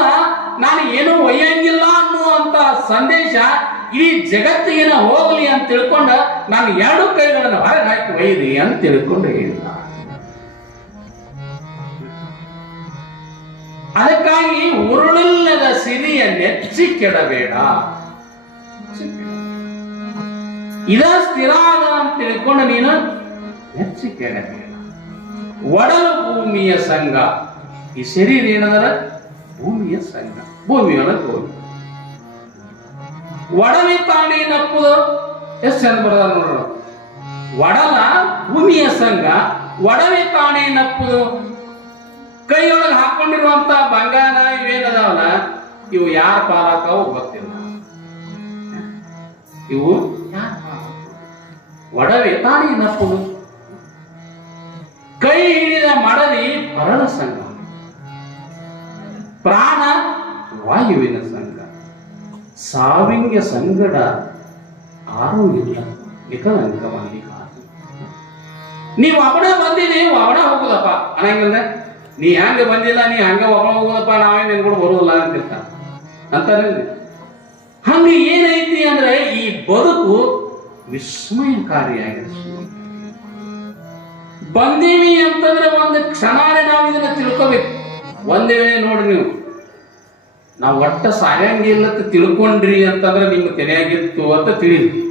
ನಾನು ಏನೂ ಒಯ್ಯಂಗಿಲ್ಲ ಅನ್ನುವಂತ ಸಂದೇಶ ಇಡೀ ಜಗತ್ತಿಗೆ ಹೋಗ್ಲಿ ಅಂತ ತಿಳ್ಕೊಂಡ ನಾನು 2 ಕೈಗಳನ್ನು ಹೊರಗೆ ಹಾಕಿ ಒಯ್ಯಿರಿ ಅಂತ ತಿಳ್ಕೊಂಡು ಹೇಳಿಲ್ಲ. ಅದಕ್ಕಾಗಿ ಉರುಳಿಲ್ಲದ ಸಿರಿಯ ನೆಚ್ಚಿ ಕೆಡಬೇಡ, ಇದ ಸ್ಥಿರ ಆದ ಅಂತ ತಿಳ್ಕೊಂಡು ನೀನು ನೆಚ್ಚಿ ಕೆಡಬೇಡ. ಒಡಲು ಭೂಮಿಯ ಸಂಘ, ಈ ಶರೀರ ಏನಂದ್ರ ಭೂಮಿಯ ಸಂಘ, ಭೂಮಿಯೊಳಗೆ ಹೋಗಿ ಒಡಲಿ ತಾನೇ ನಪ್ಪುದು. ಎಷ್ಟು ಚಂದ ಬರದ ನೋಡ್ರ, ಒಡಲ ಭೂಮಿಯ ಸಂಘ, ಒಡವೆ ತಾನೇ ನಪ್ಪುದು. ಕೈಯೊಳಗೆ ಹಾಕೊಂಡಿರುವಂತ ಬಂಗಾರ ಇವೇನದಾವಲ್ಲ ಇವು ಯಾರ ಪಾಲಾಕಾವು ಗೊತ್ತಿಲ್ಲ. ಇವು ಯಾರ ಒಡವೆ ತಾನೇ ನಪ್ಪುದು. ಕೈ ಹಿಡಿದ ಮಡದಿ ಪರಳ ಸಂಘ, ಪ್ರಾಣ ವಾಯುವಿನ ಸಂಘ, ಸಾವಿಂಗ ಸಂಗಡ ಆರೂ ಇಲ್ಲ ವಿಕಲಂಕ ಮಲ್ಲಿಕ. ನೀವು ಅವಡ ಬಂದಿನಿ ಅವಡ ಹೋಗುದಪ್ಪ ಅನ್ನಂಗಿಲ್ಲ. ನೀ ಹೆಂಗ ಬಂದಿಲ್ಲ, ನೀ ಹಂಗ ಒಬ್ಬ ಹೋಗುದಪ್ಪ, ನಾವೇ ನಿನ್ಗಳು ಬರುವುದಿಲ್ಲ ಅಂತಿರ್ತ ಅಂತಾನೆ. ಹಂಗ ಏನೈತಿ ಅಂದ್ರೆ ಈ ಬದುಕು ವಿಸ್ಮಯಕಾರಿಯಾಗಿದೆ. ಬಂದೀವಿ ಅಂತಂದ್ರೆ ಒಂದು ಕ್ಷಣಾನೇ ನಾವು ಇದನ್ನ ತಿಳ್ಕೋಬೇಕು. ಒಂದೇ ನೋಡ್ರಿ, ನಾವು ಒಟ್ಟ ಸಾಯಂಗಿಲ್ಲ ತಿಳ್ಕೊಂಡ್ರಿ ಅಂತಂದ್ರೆ ನಿಮ್ಗೆ ತೆರೆಯಾಗಿತ್ತು ಅಂತ ತಿಳಿದ್ರಿ,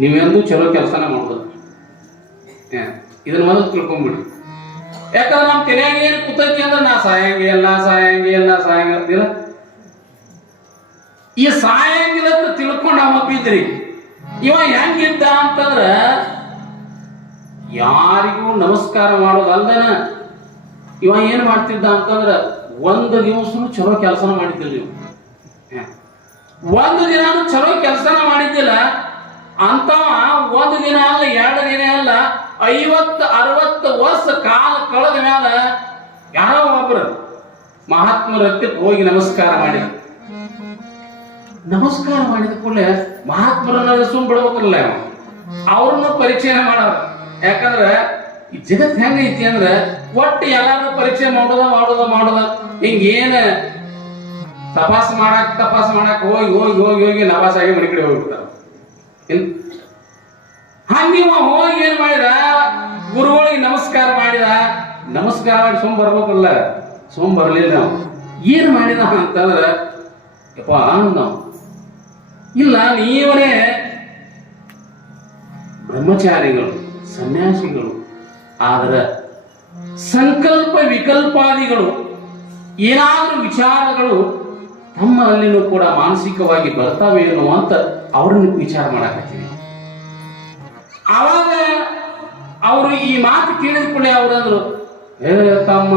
ನೀವೆಂದೂ ಚಲೋ ಕೆಲಸನ ಮಾಡೋದು. ಇದನ್ನ ಮೊದಲು ತಿಳ್ಕೊಂಡ್ಬಿಡ್ರಿ. ಯಾಕಂದ್ರೆ ನಮ್ ತೆರೆಯಾಗಿ ಏನು ಕೂತೈತಿ ಅಂದ್ರೆ ನಾ ಸಾಯಂಗಿಲ್ಲ ಅಂತಿಲ್ಲ. ಈ ಸಾಯಂಗಿಲ್ಲ ತಿಳ್ಕೊಂಡು ಅವ ಬಿದ್ರಿ. ಇವ ಹೆಂಗಿದ್ದ ಅಂತಂದ್ರ ಯಾರಿಗೂ ನಮಸ್ಕಾರ ಮಾಡೋದಲ್ದನ ಇವ ಏನ್ ಮಾಡ್ತಿದ್ದ ಅಂತಂದ್ರ ಒಂದು ದಿವಸ ಚಲೋ ಕೆಲಸನ ಮಾಡಿದ್ದಿಲ್ಲ. ನೀವು ಒಂದು ದಿನಾನು ಚಲೋ ಕೆಲಸನ ಮಾಡಿದ್ದಿಲ್ಲ ಅಂತವ ಒಂದು ದಿನ ಅಲ್ಲ, 2 ದಿನ ಅಲ್ಲ, 50-60 ವರ್ಷ ಕಾಲ ಕಳೆದ ಮ್ಯಾಲ ಯಾರೋ ಒಬ್ರು ಮಹಾತ್ಮರ ಹತ್ತಿರ ಹೋಗಿ ನಮಸ್ಕಾರ ಮಾಡಿದ ಕೂಡಲೇ ಮಹಾತ್ಮರನ್ನ ಸುಮ್ ಬಿಡ್ಬೇಕಲ್ಲ, ಅವ್ರನ್ನ ಪರಿಚಯ ಮಾಡೋರು. ಯಾಕಂದ್ರ ಈ ಜಗತ್ ಹೆಂಗೈತಿ ಅಂದ್ರ ಒಟ್ಟು ಎಲ್ಲಾರು ಪರಿಚಯ ಮಾಡೋದ ಹಿಂಗೇನ ತಪಾಸ್ ಮಾಡಾಕ್ ಹೋಗಿ ನವಾಸಾಗಿ ಮನೆ ಕಡೆ ಹೋಗ್ಬಿಡ್ತಾರ. ಹಂಗಿವ ಹೋಗಿ ಏನ್ ಮಾಡಿದ, ಗುರುಗಳಿಗೆ ನಮಸ್ಕಾರ ಮಾಡಿ ಸುಮ್ ಬರ್ಬೇಕಲ್ಲ, ಸುಮ್ ಬರ್ಲಿಲ್ಲ. ನಾವು ಏನ್ ಮಾಡಿದ ಅಂತಂದ್ರ ಯಪ್ಪ ನಾವು ಇಲ್ಲ, ನೀವನೇ ಬ್ರಹ್ಮಚಾರಿಗಳು, ಸನ್ಯಾಸಿಗಳು, ಆದ್ರೆ ಸಂಕಲ್ಪ ವಿಕಲ್ಪಾದಿಗಳು ಏನಾದ್ರೂ ವಿಚಾರಗಳು ತಮ್ಮಲ್ಲಿನೂ ಕೂಡ ಮಾನಸಿಕವಾಗಿ ಬರ್ತಾವೇನೋ ಅಂತ ಅವ್ರನ್ನ ವಿಚಾರ ಮಾಡಾಕತ್ತೀವಿ. ಆವಾಗ ಅವರು ಈ ಮಾತು ಕೇಳಿದ ಕೂಡಲೇ ಅವ್ರಂದ್ರು, ತಮ್ಮ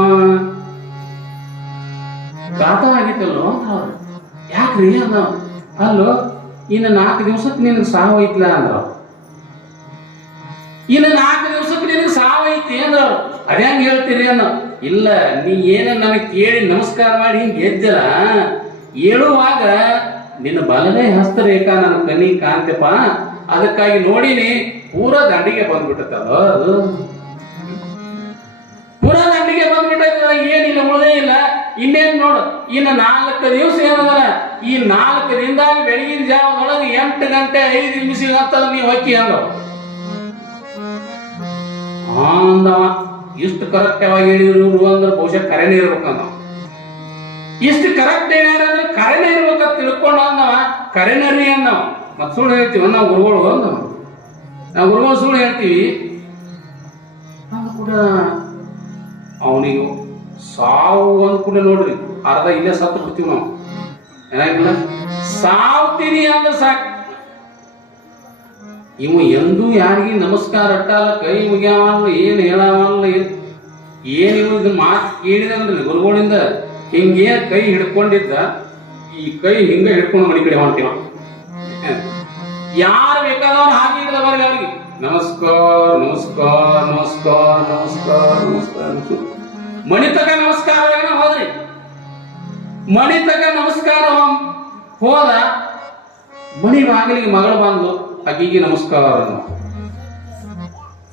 ಗಾತ ಆಗಿತ್ತಲ್ಲೋ ಅಂತ. ಅವ್ರು ಯಾಕ್ರಿ ಅಂದ. ಅಲ್ಲೋ ಇನ್ನು 4 ದಿವಸಕ್ಕೆ ನಿನಗೆ ಸಾವೈತ್ಲ ಅಂದ್ರ. ಇನ್ನು 4 ದಿವಸಕ್ಕೆ ನಿನಗೆ ಸಾವೈತಿ ಅಂದ್ರ ಅದ್ಯಾಂಗ ಹೇಳ್ತೀರಿ ಅನ್ನೋ. ಇಲ್ಲ, ನೀ ಏನ ನನಗೆ ಕೇಳಿ ನಮಸ್ಕಾರ ಮಾಡಿ ಹಿಂಗ್ ಗೆದ್ದಲ್ಲ, ಹೇಳುವಾಗ ನಿನ್ನ ಬಲನೇ ಹಸ್ತರೇಖಾ ನನ್ನ ಕಣ್ಣಿ ಕಾಂತೆಪ್ಪ, ಅದಕ್ಕಾಗಿ ನೋಡಿನಿ ಪೂರಾ ದಂಡಿಗೆ ಬಂದ್ಬಿಟ್ಟತ್ತಲ್ಲ. ಅದು ಪೂರಾ ದಂಡಿಗೆ ಬಂದ್ಬಿಟ್ಟ, ಏನಿಲ್ಲ ಉಳದೇ ಇಲ್ಲ. ಇನ್ನೇನ್ ನೋಡು, ಇನ್ನು 4 ದಿವಸ ಏನದಲ್ಲ, ಈ 4 ದಿನದಾಗ ಬೆಳಗಿನ ಜಾವದೊಳಗೆ 8 ಗಂಟೆ 5 ನಿಮಿಷ ಅಂತ ನೀವು ಹೊಕ್ಕಿ ಅಂದವ. ಇಷ್ಟು ಕರೆಕ್ಟ್ ಯಾವಾಗ ಹೇಳಿದ್ರು ಅಂದ್ರೆ ಬಹುಶಃ ಕರೆನೇ ಇರ್ಬೇಕಂದ. ಇಷ್ಟು ಕರೆಕ್ಟ್ ಏನಾರಂದ್ರೆ ಕರೆನೇ ಇರ್ಬೇಕಂತ ತಿಳ್ಕೊಂಡ ಅಂದವ. ಕರೆನರಿ ಅಂದವ. ಮತ್ ಸುಳ್ಳು ಹೇಳ್ತೀವ ನಾವು ಗುರುಗಳು ಅಂದವ. ನಾವು ಗುರುಗಳು ಸುಳ್ಳು ಹೇಳ್ತೀವಿ ಅಂದ ಕೂಡ ಅವನಿಗೆ ಸಾವು ಅಂದ ಕೂಡ ನೋಡ್ರಿ, ಅರ್ಧ ಇಲ್ಲೇ ಸತ್ತು ಬಿಡ್ತೀವಿ ನಾವು. ಏನಾಗಿಲ್ಲ, ಸಾವ್ತೀರಿ ಅಂದ್ರೆ ಸಾಕು. ಇವ ಎಂದೂ ಯಾರಿಗಿ ನಮಸ್ಕಾರ ಅಟ್ಟಲ್ಲ, ಕೈ ಮುಗಿಯವಲ್ಲ, ಏನ್ ಹೇಳವಲ್ಲ, ಏನಿವು ಇದು ಮಾತು ಕೇಳಿದಲ್ರಿ ಗುರುಗಳಿಂದ. ಹಿಂಗೇನ್ ಕೈ ಹಿಡ್ಕೊಂಡಿದ್ದ, ಈ ಕೈ ಹಿಂಗ ಹಿಡ್ಕೊಂಡು ಮನೆ ಕಡೆ ಹೊಂಟಿವ. ಯಾರು ಬೇಕಾದವ್ರು ಹಾಗೆ ಹಿಡಿದವ್ರಿಗೆ ಅವ್ರಿಗೆ ನಮಸ್ಕಾರ ನಮಸ್ಕಾರ ನಮಸ್ಕಾರ ನಮಸ್ಕಾರ ನಮಸ್ಕಾರ. ಮಣಿ ತಕ ನಮಸ್ಕಾರ ಹೋದ್ರಿ. ಮಣಿ ತಕ ನಮಸ್ಕಾರ ಹೋದ. ಮಣಿ ಬಾಗಿಲಿಗೆ ಮಗಳು ಬಂದು ಅಕ್ಕಿಗೆ ನಮಸ್ಕಾರ.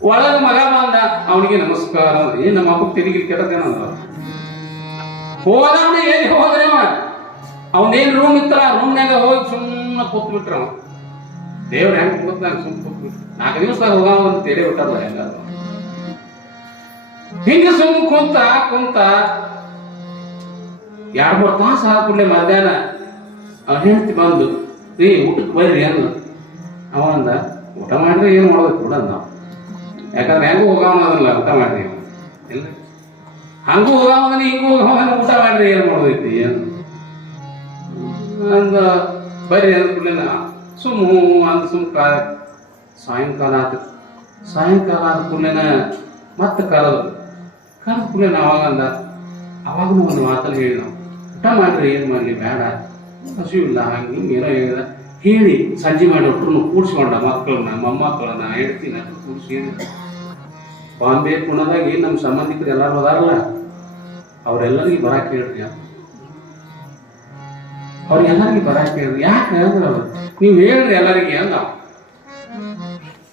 ಒಳಗ ಮಗ ಬಂದ, ಅವನಿಗೆ ನಮಸ್ಕಾರ. ಏನ್ ನಮ್ಮ ಅಪ್ಪ ತಿರುಗಿ ಕೆಟ್ಟದೇನಂದ. ಹೋದವನ ಎಲ್ಲಿ ಹೋದ್ರೆ ಅವನೇನ್ ರೂಮ್ ಇತ್ತಲ್ಲ, ರೂಮ್ನಾಗ ಹೋಗಿ ಸುಮ್ಮನೆ ಕೂತ್ ಬಿಟ್ರ. ದೇವ್ರ ಹೆಂಗ್ ಕೂತಾನ, ಸುಮ್ ಕೂತ್ ಬಿಟ್ರು. 4 ದಿವಸದಾಗ ಹೋಗಾವ ಅಂತ ತೇಡೆ ಬಿಟ್ಟಾರ. ಹೆಂಗಾದ ಹಿಂಗ ಸುಮ್ ಕುಂತ 2-3 ತಾಸು ಹಾಕುಡ್ಲೆ ಮಧ್ಯಾಹ್ನ ಅವ್ನ ಹೆಂಡತಿ ಬಂದು, ಊಟಕ್ಕೆ ಬರ್ರಿ ಅಂದ. ಅವಂದ ಊಟ ಮಾಡ್ರೆ ಏನ್ ಮಾಡೋದು ಕೂಡ ಅಂದ. ಯಾಕಂದ್ರೆ ಹೆಂಗೂ ಹೋಗಾವನ ಅದಲ್ಲ, ಊಟ ಮಾಡ್ರಿ ಇಲ್ಲ, ಹಂಗೂ ಹೋಗಾವನ ಹಿಂಗೂ ಹೋಗಾವನ, ಊಟ ಮಾಡ್ರಿ ಏನ್ ಮಾಡೋದೈತಿ ಅಂದ. ಬರ್ರಿ ಅಂದ ಕೂಡಲೇ ಸುಮ್ ಸಾಯಂಕಾಲ ಆದ ಕೂಡಲೇನ ಮತ್ತೆ ಕರೆದ ಕೂಡಲೇ ಅವಾಗ ಅಂದ. ಅವಾಗೂ ಒಂದು ಮಾತನ್ನು ಹೇಳಿ ನಾವು, ಊಟ ಮಾಡ್ರಿ ಏನ್ ಮಾಡ್ಲಿ ಬೇಡ, ಹಸಿವಿಲ್ಲ ಹಂಗೆ ಹಿಂಗೆ ಏನೋ ಹೇಳಿದ ಹೇಳಿ ಸಂಜೆ ಮಾಡಿ ಒಟ್ಟರು ಕೂಡ್ಸ್ಕೊಂಡ ಮಕ್ಕಳನ್ನ ಮೊಮ್ಮಕ್ಕಳನ್ನ ಹೆಡ್ತಿನ ಕೂಡಿಸಿ ಹೇಳಿದ. ಬಾಂಬೆ ಪುಣದಾಗಿ ನಮ್ಮ ಸಂಬಂಧಿಕರು ಎಲ್ಲರೂ ಅದಾರಲ್ಲ ಅವ್ರೆಲ್ಲರಿಗೂ ಬರಾಕ್ ಹೇಳ್ರಿ ಅವ್ರಿಗೆಲ್ಲರಿಗೂ ಬರಾಕ್ ಹೇಳ್ರಿ. ಯಾಕೆ ಹೇಳಿದ್ರು ಅವ್ರು ನೀವು ಹೇಳ್ರಿ ಎಲ್ಲರಿಗೆ ಅಂದ.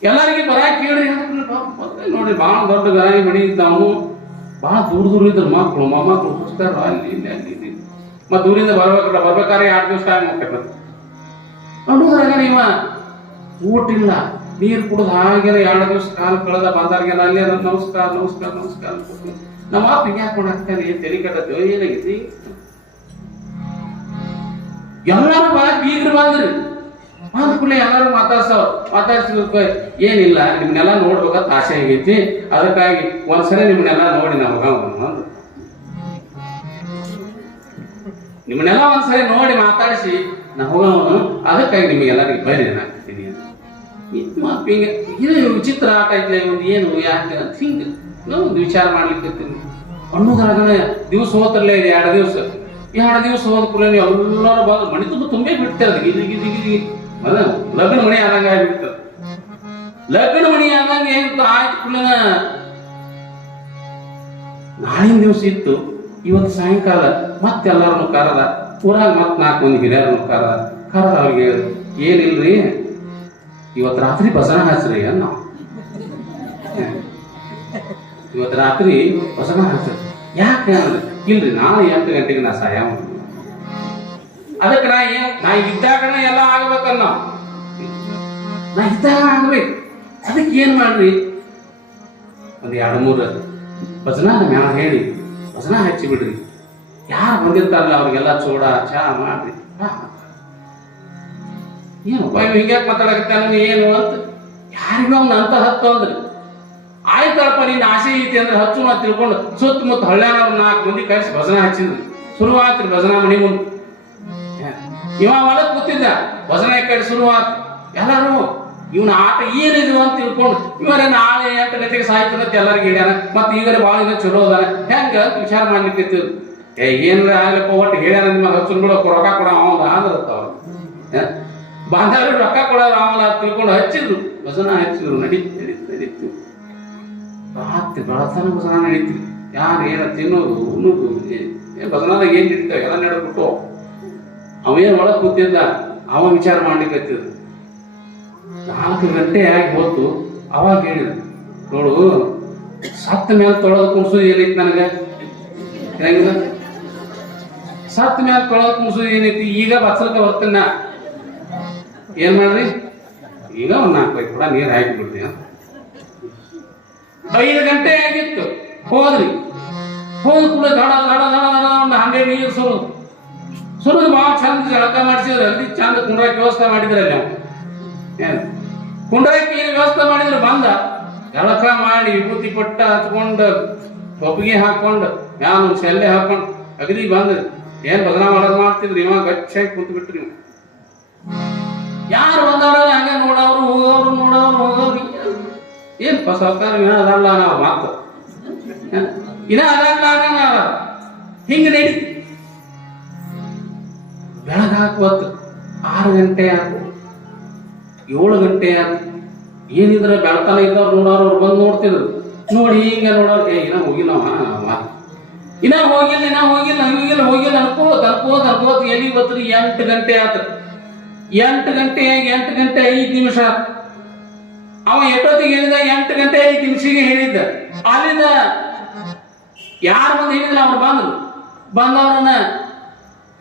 ಎಲ್ಲರಿಗೆ ಬರಾಕ್ ಹೇಳ್ರಿ ಅಂದ್ರೆ ನೋಡಿ ಭಾಳ ದೊಡ್ಡ ಗಾಳಿ ಮಣಿ ಇದ್ದವನು ಭಾಳ ದೂರ ಇದ್ರು ಮಕ್ಕಳು ಮೊಮ್ಮಕ್ಕಳು ಪುಸ್ತಕ ಅಲ್ಲಿ ಇಲ್ಲಿ ಅಲ್ಲಿ ಇಲ್ಲಿ ಮತ್ತು ದೂರಿಂದ ಬರ್ಬೇಕಾದ್ರೆ 2 ದಿವಸ ಟೈಮ್ ಹೋಗ್ತೈತೆ ನೋಡುದ್ರಾಗ ನೀವ ಊಟ ಇಲ್ಲ ನೀರು ಕುಡಿದು ಹಾಗೆಲ್ಲ 2 ದಿವಸ ಕಾಲ ಕಳೆದ ಬಂದಾರ್ಗೆಲ್ಲ ಅಲ್ಲಿ ನಮಸ್ಕಾರ ನಮಸ್ಕಾರ ನಮಸ್ಕಾರ ನಮ್ಮ ಅಪ್ಪ ಹಿಂಗೆ ಹಾಕೊಂಡು ಹಾಕ್ತಾನೆ ತಲೆ ಕಟ್ಟತ್ತೇವೆ ಏನಾಗೈತಿ ಎಲ್ಲರೂ ಬೀಗ್ರು ಬಂದ್ರಿ ಬಂದ ಕೂಡಲೇ ಎಲ್ಲರೂ ಮಾತಾಡ್ಸಿದ ಏನಿಲ್ಲ ನಿಮ್ನೆಲ್ಲ ನೋಡ್ಬೇಕಂತ ಆಸೆ ಆಗೈತಿ ಅದಕ್ಕಾಗಿ ಒಂದ್ಸಲ ನಿಮ್ನೆಲ್ಲ ನೋಡಿ ನಮಗ ಅಂದ್ರು. ನಿಮ್ಮನ್ನೆಲ್ಲ ಒಂದ್ಸರಿ ನೋಡಿ ಮಾತಾಡಿಸಿ ನಾ ಹೋಗೋನು ಅದಕ್ಕಾಗಿ ನಿಮಗೆಲ್ಲರಿಗೆ ಬರೀ ಹಾಕ್ತೀನಿ ಹಿಂಗೆ ಇದು ವಿಚಿತ್ರ ಆಟ ಐತೆ ಒಂದು ಏನು ಯಾಕೆ ಅಂತ ಹಿಂಗೆ ಒಂದು ವಿಚಾರ ಮಾಡ್ಲಿಕ್ಕೆ ಅನ್ನೋದ್ರಾಗನ ದಿವಸ ಹೋತ್ರಲ್ಲೇ ಇದೆ 2 ದಿವಸ 2 ದಿವಸ ಹೋದ ಕೂಡಲೇ ನೀವು ಎಲ್ಲರೂ ಬಂದು ಮಣಿ ತುಂಬ ತುಂಬೇ ಬಿಡ್ತಾರೆ ಗಿದಿ ಗಿದಿ ಗಿದಿ ಲಗ್ನ ಮಣಿ ಆದಂಗ ಆಗ್ಬಿಡ್ತದೆ. ಲಗ್ನ ಮಣಿ ಆದಂಗ ಏನ್ ಆಯ್ತು ಕೂಡಲೇ ನಾಳಿನ ದಿವಸ ಇತ್ತು ಇವತ್ತು ಸಾಯಂಕಾಲ ಮತ್ತೆಲ್ಲರನ್ನು ಕರೆದ ಊರಾಗ ಮತ್ತೆ 4 ಮಂದಿ ಹಿರಿಯರನ್ನು ಕರೆದ ಅವ್ರಿಗೆ ಏನಿಲ್ರಿ ಇವತ್ತು ರಾತ್ರಿ ಭಜನ ಹಚ್ಚ್ರಿ ನಾವು ಇವತ್ತು ರಾತ್ರಿ ಭಜನ ಹಚ್ಚ್ರಿ ಯಾಕೆ ಅಂದ್ರೆ ಇಲ್ರಿ ನಾಳೆ 8 ಗಂಟೆಗೆ ನಾ ಸಾಯ ಅದಕ್ಕೆ ನಾ ಇದ್ದಾಗ ಎಲ್ಲ ಆಗ್ಬೇಕನ್ನ ನಾ ಇದ್ದಾಗ ಆಗ್ಬೇಕು ಅದಕ್ಕೆ ಏನ್ ಮಾಡ್ರಿ ಒಂದು 2-3 ಭಜನ ಮ್ಯಾಲ ಹೇಳಿ ಭಜನ ಹಚ್ಚಿ ಬಿಡ್ರಿ ಯಾರು ಬಂದಿರ್ತಾರಲ್ಲ ಅವ್ರಿಗೆಲ್ಲ ಚೂಡ ಚಾ ಮಾಡ್ರಿ ಏನು ಹಿಂಗ್ಯಾಕೆ ಮಾತಾಡಕತ್ತಾನ ಏನು ಅಂತ ಯಾರಿಗೂ ಅವ್ನ ಅಂತ ಹತ್ತು ಅಂದ್ರಿ ಆಯ್ತಳಪ್ಪ ನಿನ್ನ ಆಸೆ ಐತಿ ಅಂದ್ರೆ ಹಚ್ಚು ಮಾತು ತಿಳ್ಕೊಂಡು ಸುತ್ತಮುತ್ತ ಹಳ್ಳ್ಯಾನ 4 ಮಂದಿ ಕಳಿಸಿ ಭಜನ ಹಚ್ಚಿದ್ರಿ ಶುರುವಾತ್ರಿ ಭಜನ ಮಣಿ ಮುಂದೆ ಇವ ಹೊಲಕ್ ಕೂತಿದ್ದ ಭಜನ ಕಡೆ ಶುರುವಾತ್ ಎಲ್ಲರೂ ಇವನ ಆಟ ಏನಿದು ಅಂತ ತಿಳ್ಕೊಂಡು ಇವರೇ ನಾಳೆ 8 ಗಂಟೆಗೆ ಸಾಯ್ತಾನಂತ ಎಲ್ಲರಿಗೆ ಹೇಳ್ಯಾನ ಮತ್ತೆ ಈಗಲೇ ಭಾಳ ದಿನ ಚಲೋ ಅದಾನ ಹೆಂಗ ವಿಚಾರ ಮಾಡ್ಲಿಕ್ಕೆ ಏನ್ರ ಆಗ್ಲಪ್ಪ ಒಟ್ಟು ಹೇಳ್ಯಾನ ನಿಮ್ಮ ಹಚ್ಚನ್ಗಳು ರೊಕ್ಕ ಕೊಡ ಅವನ ಅಂದ್ರತ್ತ ಅವ್ರು ಬಾಂಧವ್ಯ ರೊಕ್ಕ ಕೊಡೋರು ಅವನ ತಿಳ್ಕೊಂಡು ಹಚ್ಚಿದ್ರು ಭಜನ ಹಚ್ಚಿದ್ರು ನಡೀತು ರಾತ್ರಿ ಬೆಳತನ ಭಜನ ನಡೀತಿ ಯಾರು ಏನ ತಿನ್ನೋದು ಉಣ್ಣೋದು ಭಜನದಾಗ ಏನ್ ನಡೀತಾವ ಎಲ್ಲ ನಡೆದ್ಬಿಟ್ಟು ಅವೇನ್ ಒಳಗ್ ಕೂತಿದ್ದ ಅವ ವಿಚಾರ ಮಾಡ್ಲಿಕ್ಕೆ 4 ಗಂಟೆ ಆಗಿ ಹೋತು ಅವಾಗ ಹೇಳಿದ ನೋಡು ಸತ್ತ ಮೇಲೆ ತೊಳೆದು ಕುಣಿಸೋದು ಏನೈತಿ ನನಗೆ ಹೆಂಗಿಲ್ಲ ಸತ್ತ ಮೇಲೆ ತೊಳೆದು ಕುಣಿಸೋದು ಏನೈತಿ ಈಗ ಬಚ್ಚಲ್ಕ ಬರ್ತೀನ ಏನ್ ಮಾಡ್ರಿ ಈಗ ಒಂದ್ 4 ಕೂಡ ನೀರು ಹಾಕಿ ಬಿಡ್ರಿ ಅಂತ 5 ಗಂಟೆ ಆಗಿತ್ತು ಹೋದ್ರಿ ಹೋದ ಕೂಡ ದಡ ದಡ ದಡ ದಡ ಒಂದು 100 ನೀರು ಸುರಿದು ಭಾಳ ಚಂದ ಜಳಕ ಮಾಡಿಸಿದ್ರು ಅಲ್ಲಿ ಚಂದ ಕುಂಡ್ರಕ್ಕೆ ವ್ಯವಸ್ಥೆ ಮಾಡಿದ್ರಲ್ಲಿ ನಾವು ಏನು ಕುಂಡ್ರಕ್ಕೆ ಏನು ವ್ಯವಸ್ಥೆ ಮಾಡಿದ್ರು ಬಂದ ಜಳಕ ಮಾಡಿ ವಿಭೂತಿ ಪಟ್ಟ ಹಚ್ಕೊಂಡು ಒಪ್ಪಿಗೆ ಹಾಕೊಂಡು ಒಂದು ಸೆಲ್ಲೆ ಹಾಕೊಂಡು ಅಗದಿ ಬಂದ ಏನ್ ಬದಲಾ ಮಾಡೋದು ಮಾಡ್ತಿದ್ರು ಇವಾಗ ಗಚ್ಚಾಗಿ ಕುಂತು ಬಿಟ್ರಿ ನೀವು ಯಾರು ಬಂದವ್ರಲ್ಲ ಹಂಗ ನೋಡವ್ರು ಹೋಗೋರು ಏನ್ ಸರ್ಕಾರ ಅದಲ್ಲ ನಾವು ಮಾತು ಅದಲ್ಲ ಹಿಂಗ ನಡೀತಿ ಬೆಳಗ್ಗೆ ಹಾಕುವತ್ತು 6 ಗಂಟೆ ಆಯ್ತು 7 ಗಂಟೆ ಆಯ್ತು ಏನಿದ್ರೆ ಬೆಳತನ ಇದ್ದವ್ರು ನೋಡೋರು ಅವ್ರು ಬಂದು ನೋಡ್ತಿದ್ರು ನೋಡಿ ಹಿಂಗ ನೋಡೋರು ಇನ್ನ ಹೋಗಿಲ್ಲ ಅನ್ಕೋತ ಎಲ್ಲಿ ಗೊತ್ತ್ರಿ 8 ಗಂಟೆ ಆತ 8 ಗಂಟೆ 5 ನಿಮಿಷ ಅವ ಎಷ್ಟೊತ್ತಿಗೆ ಹೇಳಿದ 8 ಗಂಟೆ 5 ನಿಮಿಷಕ್ಕೆ ಹೇಳಿದ್ದ ಅಲ್ಲಿಂದ ಯಾರು ಬಂದು ಹೇಳಿದ್ರ ಅವ್ರು ಬಂದವ್ರನ್ನ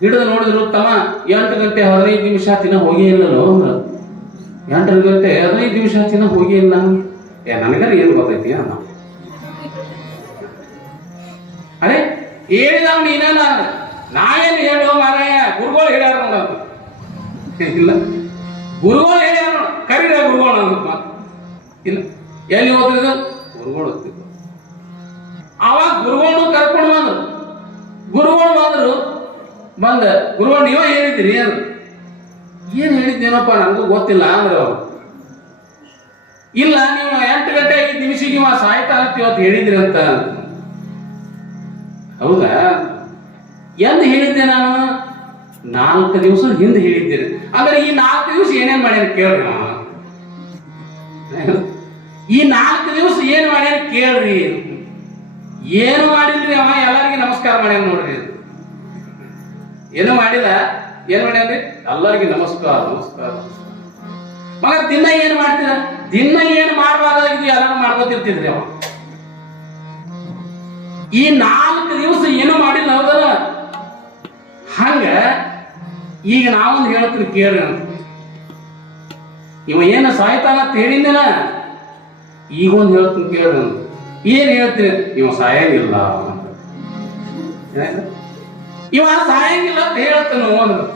ಹಿಡಿದು ನೋಡಿದ್ರು ತಮ್ಮ 8 ಗಂಟೆ 15 ನಿಮಿಷ ತಿನ್ನ ಹೋಗಿ ಇಲ್ಲೋ ಅಂದ್ರ 8 ಗಂಟೆ 15 ನಿಮಿಷ ತಿನ್ನ ಹೋಗಿ ಇಲ್ಲ ನನಗಾರ ಏನು ಗೊತ್ತೈತಿ ಅನ್ನ ಅರೆ ಹೇಳಿದವ್ ನೀನಲ್ಲ ನಾವೇನು ಹೇಳೋ ಮಾರಾಯ ಗುರುಗಳು ಹೇಳ್ಯಾರ ನೋಡ ಇಲ್ಲ ಗುರುಗಳು ಹೇಳ್ಯಾರ ನೋಡ ಕರೀರ ಗುರುಗಳು ಅಂತ ಇಲ್ಲ ಎಲ್ಲಿ ಓದಿದ್ರು ಗುರುಗಳು ಓದ್ತಿದ್ರು ಅವಾಗ ಗುರುಗಳು ಕರ್ಕೊಂಡು ಬಂದ್ರು ಗುರುಗಳು ನೀವ ಹೇಳಿದ್ರಿ ಏನ್ ಹೇಳಿದ್ದೇನಪ್ಪ ನನಗೂ ಗೊತ್ತಿಲ್ಲ ಅಂದ್ರೆ ಅವ್ರು ಇಲ್ಲ ನೀವು 8 ಗಂಟೆ 5 ನಿಮಿಷಕ್ಕೆ ಸಾಯ್ತಾ ಇವತ್ತು ಹೇಳಿದ್ರಿ ಅಂತ ಹೌದಾ ಎಂದು ಹೇಳಿದ್ದೆ ನಾನು 4 ದಿವಸದ ಹಿಂದೆ ಹೇಳಿದ್ದೀರಿ. ಅಂದ್ರೆ ಈ 4 ದಿವಸ ಏನೇನ್ ಮಾಡ್ಯಾರ ಕೇಳ್ರಿ ಅವ. ಈ 4 ದಿವಸ ಏನ್ ಮಾಡ್ಯಾರ ಕೇಳ್ರಿ. ಏನು ಮಾಡಿಲ್ರಿ ಅವ, ಎಲ್ಲರಿಗೂ ನಮಸ್ಕಾರ ಮಾಡ್ಯಾನ ನೋಡ್ರಿ. ಏನು ಮಾಡಿದ, ಏನ್ ಮಾಡ್ಯಾನ್ರಿ? ಎಲ್ಲರಿಗೂ ನಮಸ್ಕಾರ ನಮಸ್ಕಾರ. ಮಗ ದಿನ ಏನ್ ಮಾಡ್ತಿದ? ದಿನ ಏನ್ ಮಾಡಬಾರ್ದಾಗಿದ್ದು ಎಲ್ಲರೂ ಮಾಡ್ಕೊತಿರ್ತಿದ್ರಿ ಅವ. ಈ 4 ದಿವಸ ಏನು ಮಾಡಿಲ್ಲ ಹೌದಲ್ಲ. ಹಂಗ ಈಗ ನಾವೊಂದು ಹೇಳ್ತೀನಿ ಕೇಳ್ರಿ ಅಂತ. ಇವ ಏನು ಸಾಯ್ತಾನ ಅಂತ ಹೇಳಿದ್ದೇನ, ಈಗೊಂದು ಹೇಳ್ತೀನಿ ಕೇಳ್ರಿ ಅಂತ. ಏನ್ ಹೇಳ್ತೀನಿ? ಇವ ಸಾಯಂಗಿಲ್ಲ ಅಂತ. ಇವ ಸಾಯಂಗಿಲ್ಲ ಅಂತ ಹೇಳ್ತಾನು ಅಂದ್ರು.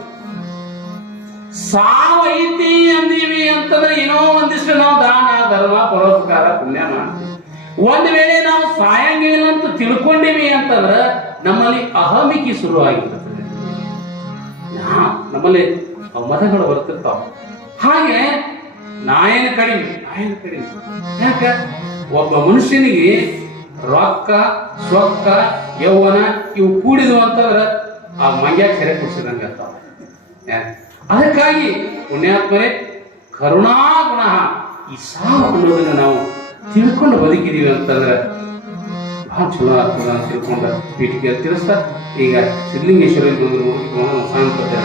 ಸಾವು ಐತಿ ಅಂದೀವಿ ಅಂತಂದ್ರೆ ಏನೋ ಒಂದಿಷ್ಟು ನಾವು ದಾನ ಧರ್ಮ ಪರೋಪಕಾರ ಪುಣ್ಯ ಮಾಡ್ತೀವಿ. ಒಂದ್ ವೇಳೆ ನಾವು ಸಾಯಂಗಿಲ್ಲ ಅಂತ ತಿಳ್ಕೊಂಡಿವಿ ಅಂತಂದ್ರೆ ನಮ್ಮಲ್ಲಿ ಅಹಮಿಕೆ ಶುರು ಆಗಿರ್ತದೆ. ನಮ್ಮಲ್ಲಿ ಮತಗಳು ಬರ್ತಿರ್ತಾವ. ಹಾಗೆ ನಾಯನ ಕಡಿಮೆ. ಯಾಕ? ಒಬ್ಬ ಮನುಷ್ಯನಿಗೆ ರೊಕ್ಕ ಸೊಕ್ಕ ಯೌವನ ಇವು ಕೂಡಿದ್ವು ಅಂತಂದ್ರೆ ಆ ಮಂಗ್ಯಾಗ ಸೆರೆ ಕುಡಿಸಿದಂಗೆ ಇರ್ತಾವ. ಅದಕ್ಕಾಗಿ ಪುಣ್ಯಾತ್ಮರೇ, ಕರುಣಾಗುಣ ಈ ಸಾವು ಅನ್ನೋದನ್ನ ನಾವು ತಿಳ್ಕೊಂಡು ಬದುಕಿದೀವಿ ಅಂತಂದ್ರೆ ಬಹಳ ಚಲೋ ಆಗ್ತದ ಅಂತ ತಿಳ್ಕೊಂಡ ಪೀಠಿಗೆ ತಿಳಿಸ್ತಾ ಈಗ ಸಿದ್ಧಲಿಂಗೇಶ್ವರ ಬಂದು ಸಾಂಪ್ರದಾಯ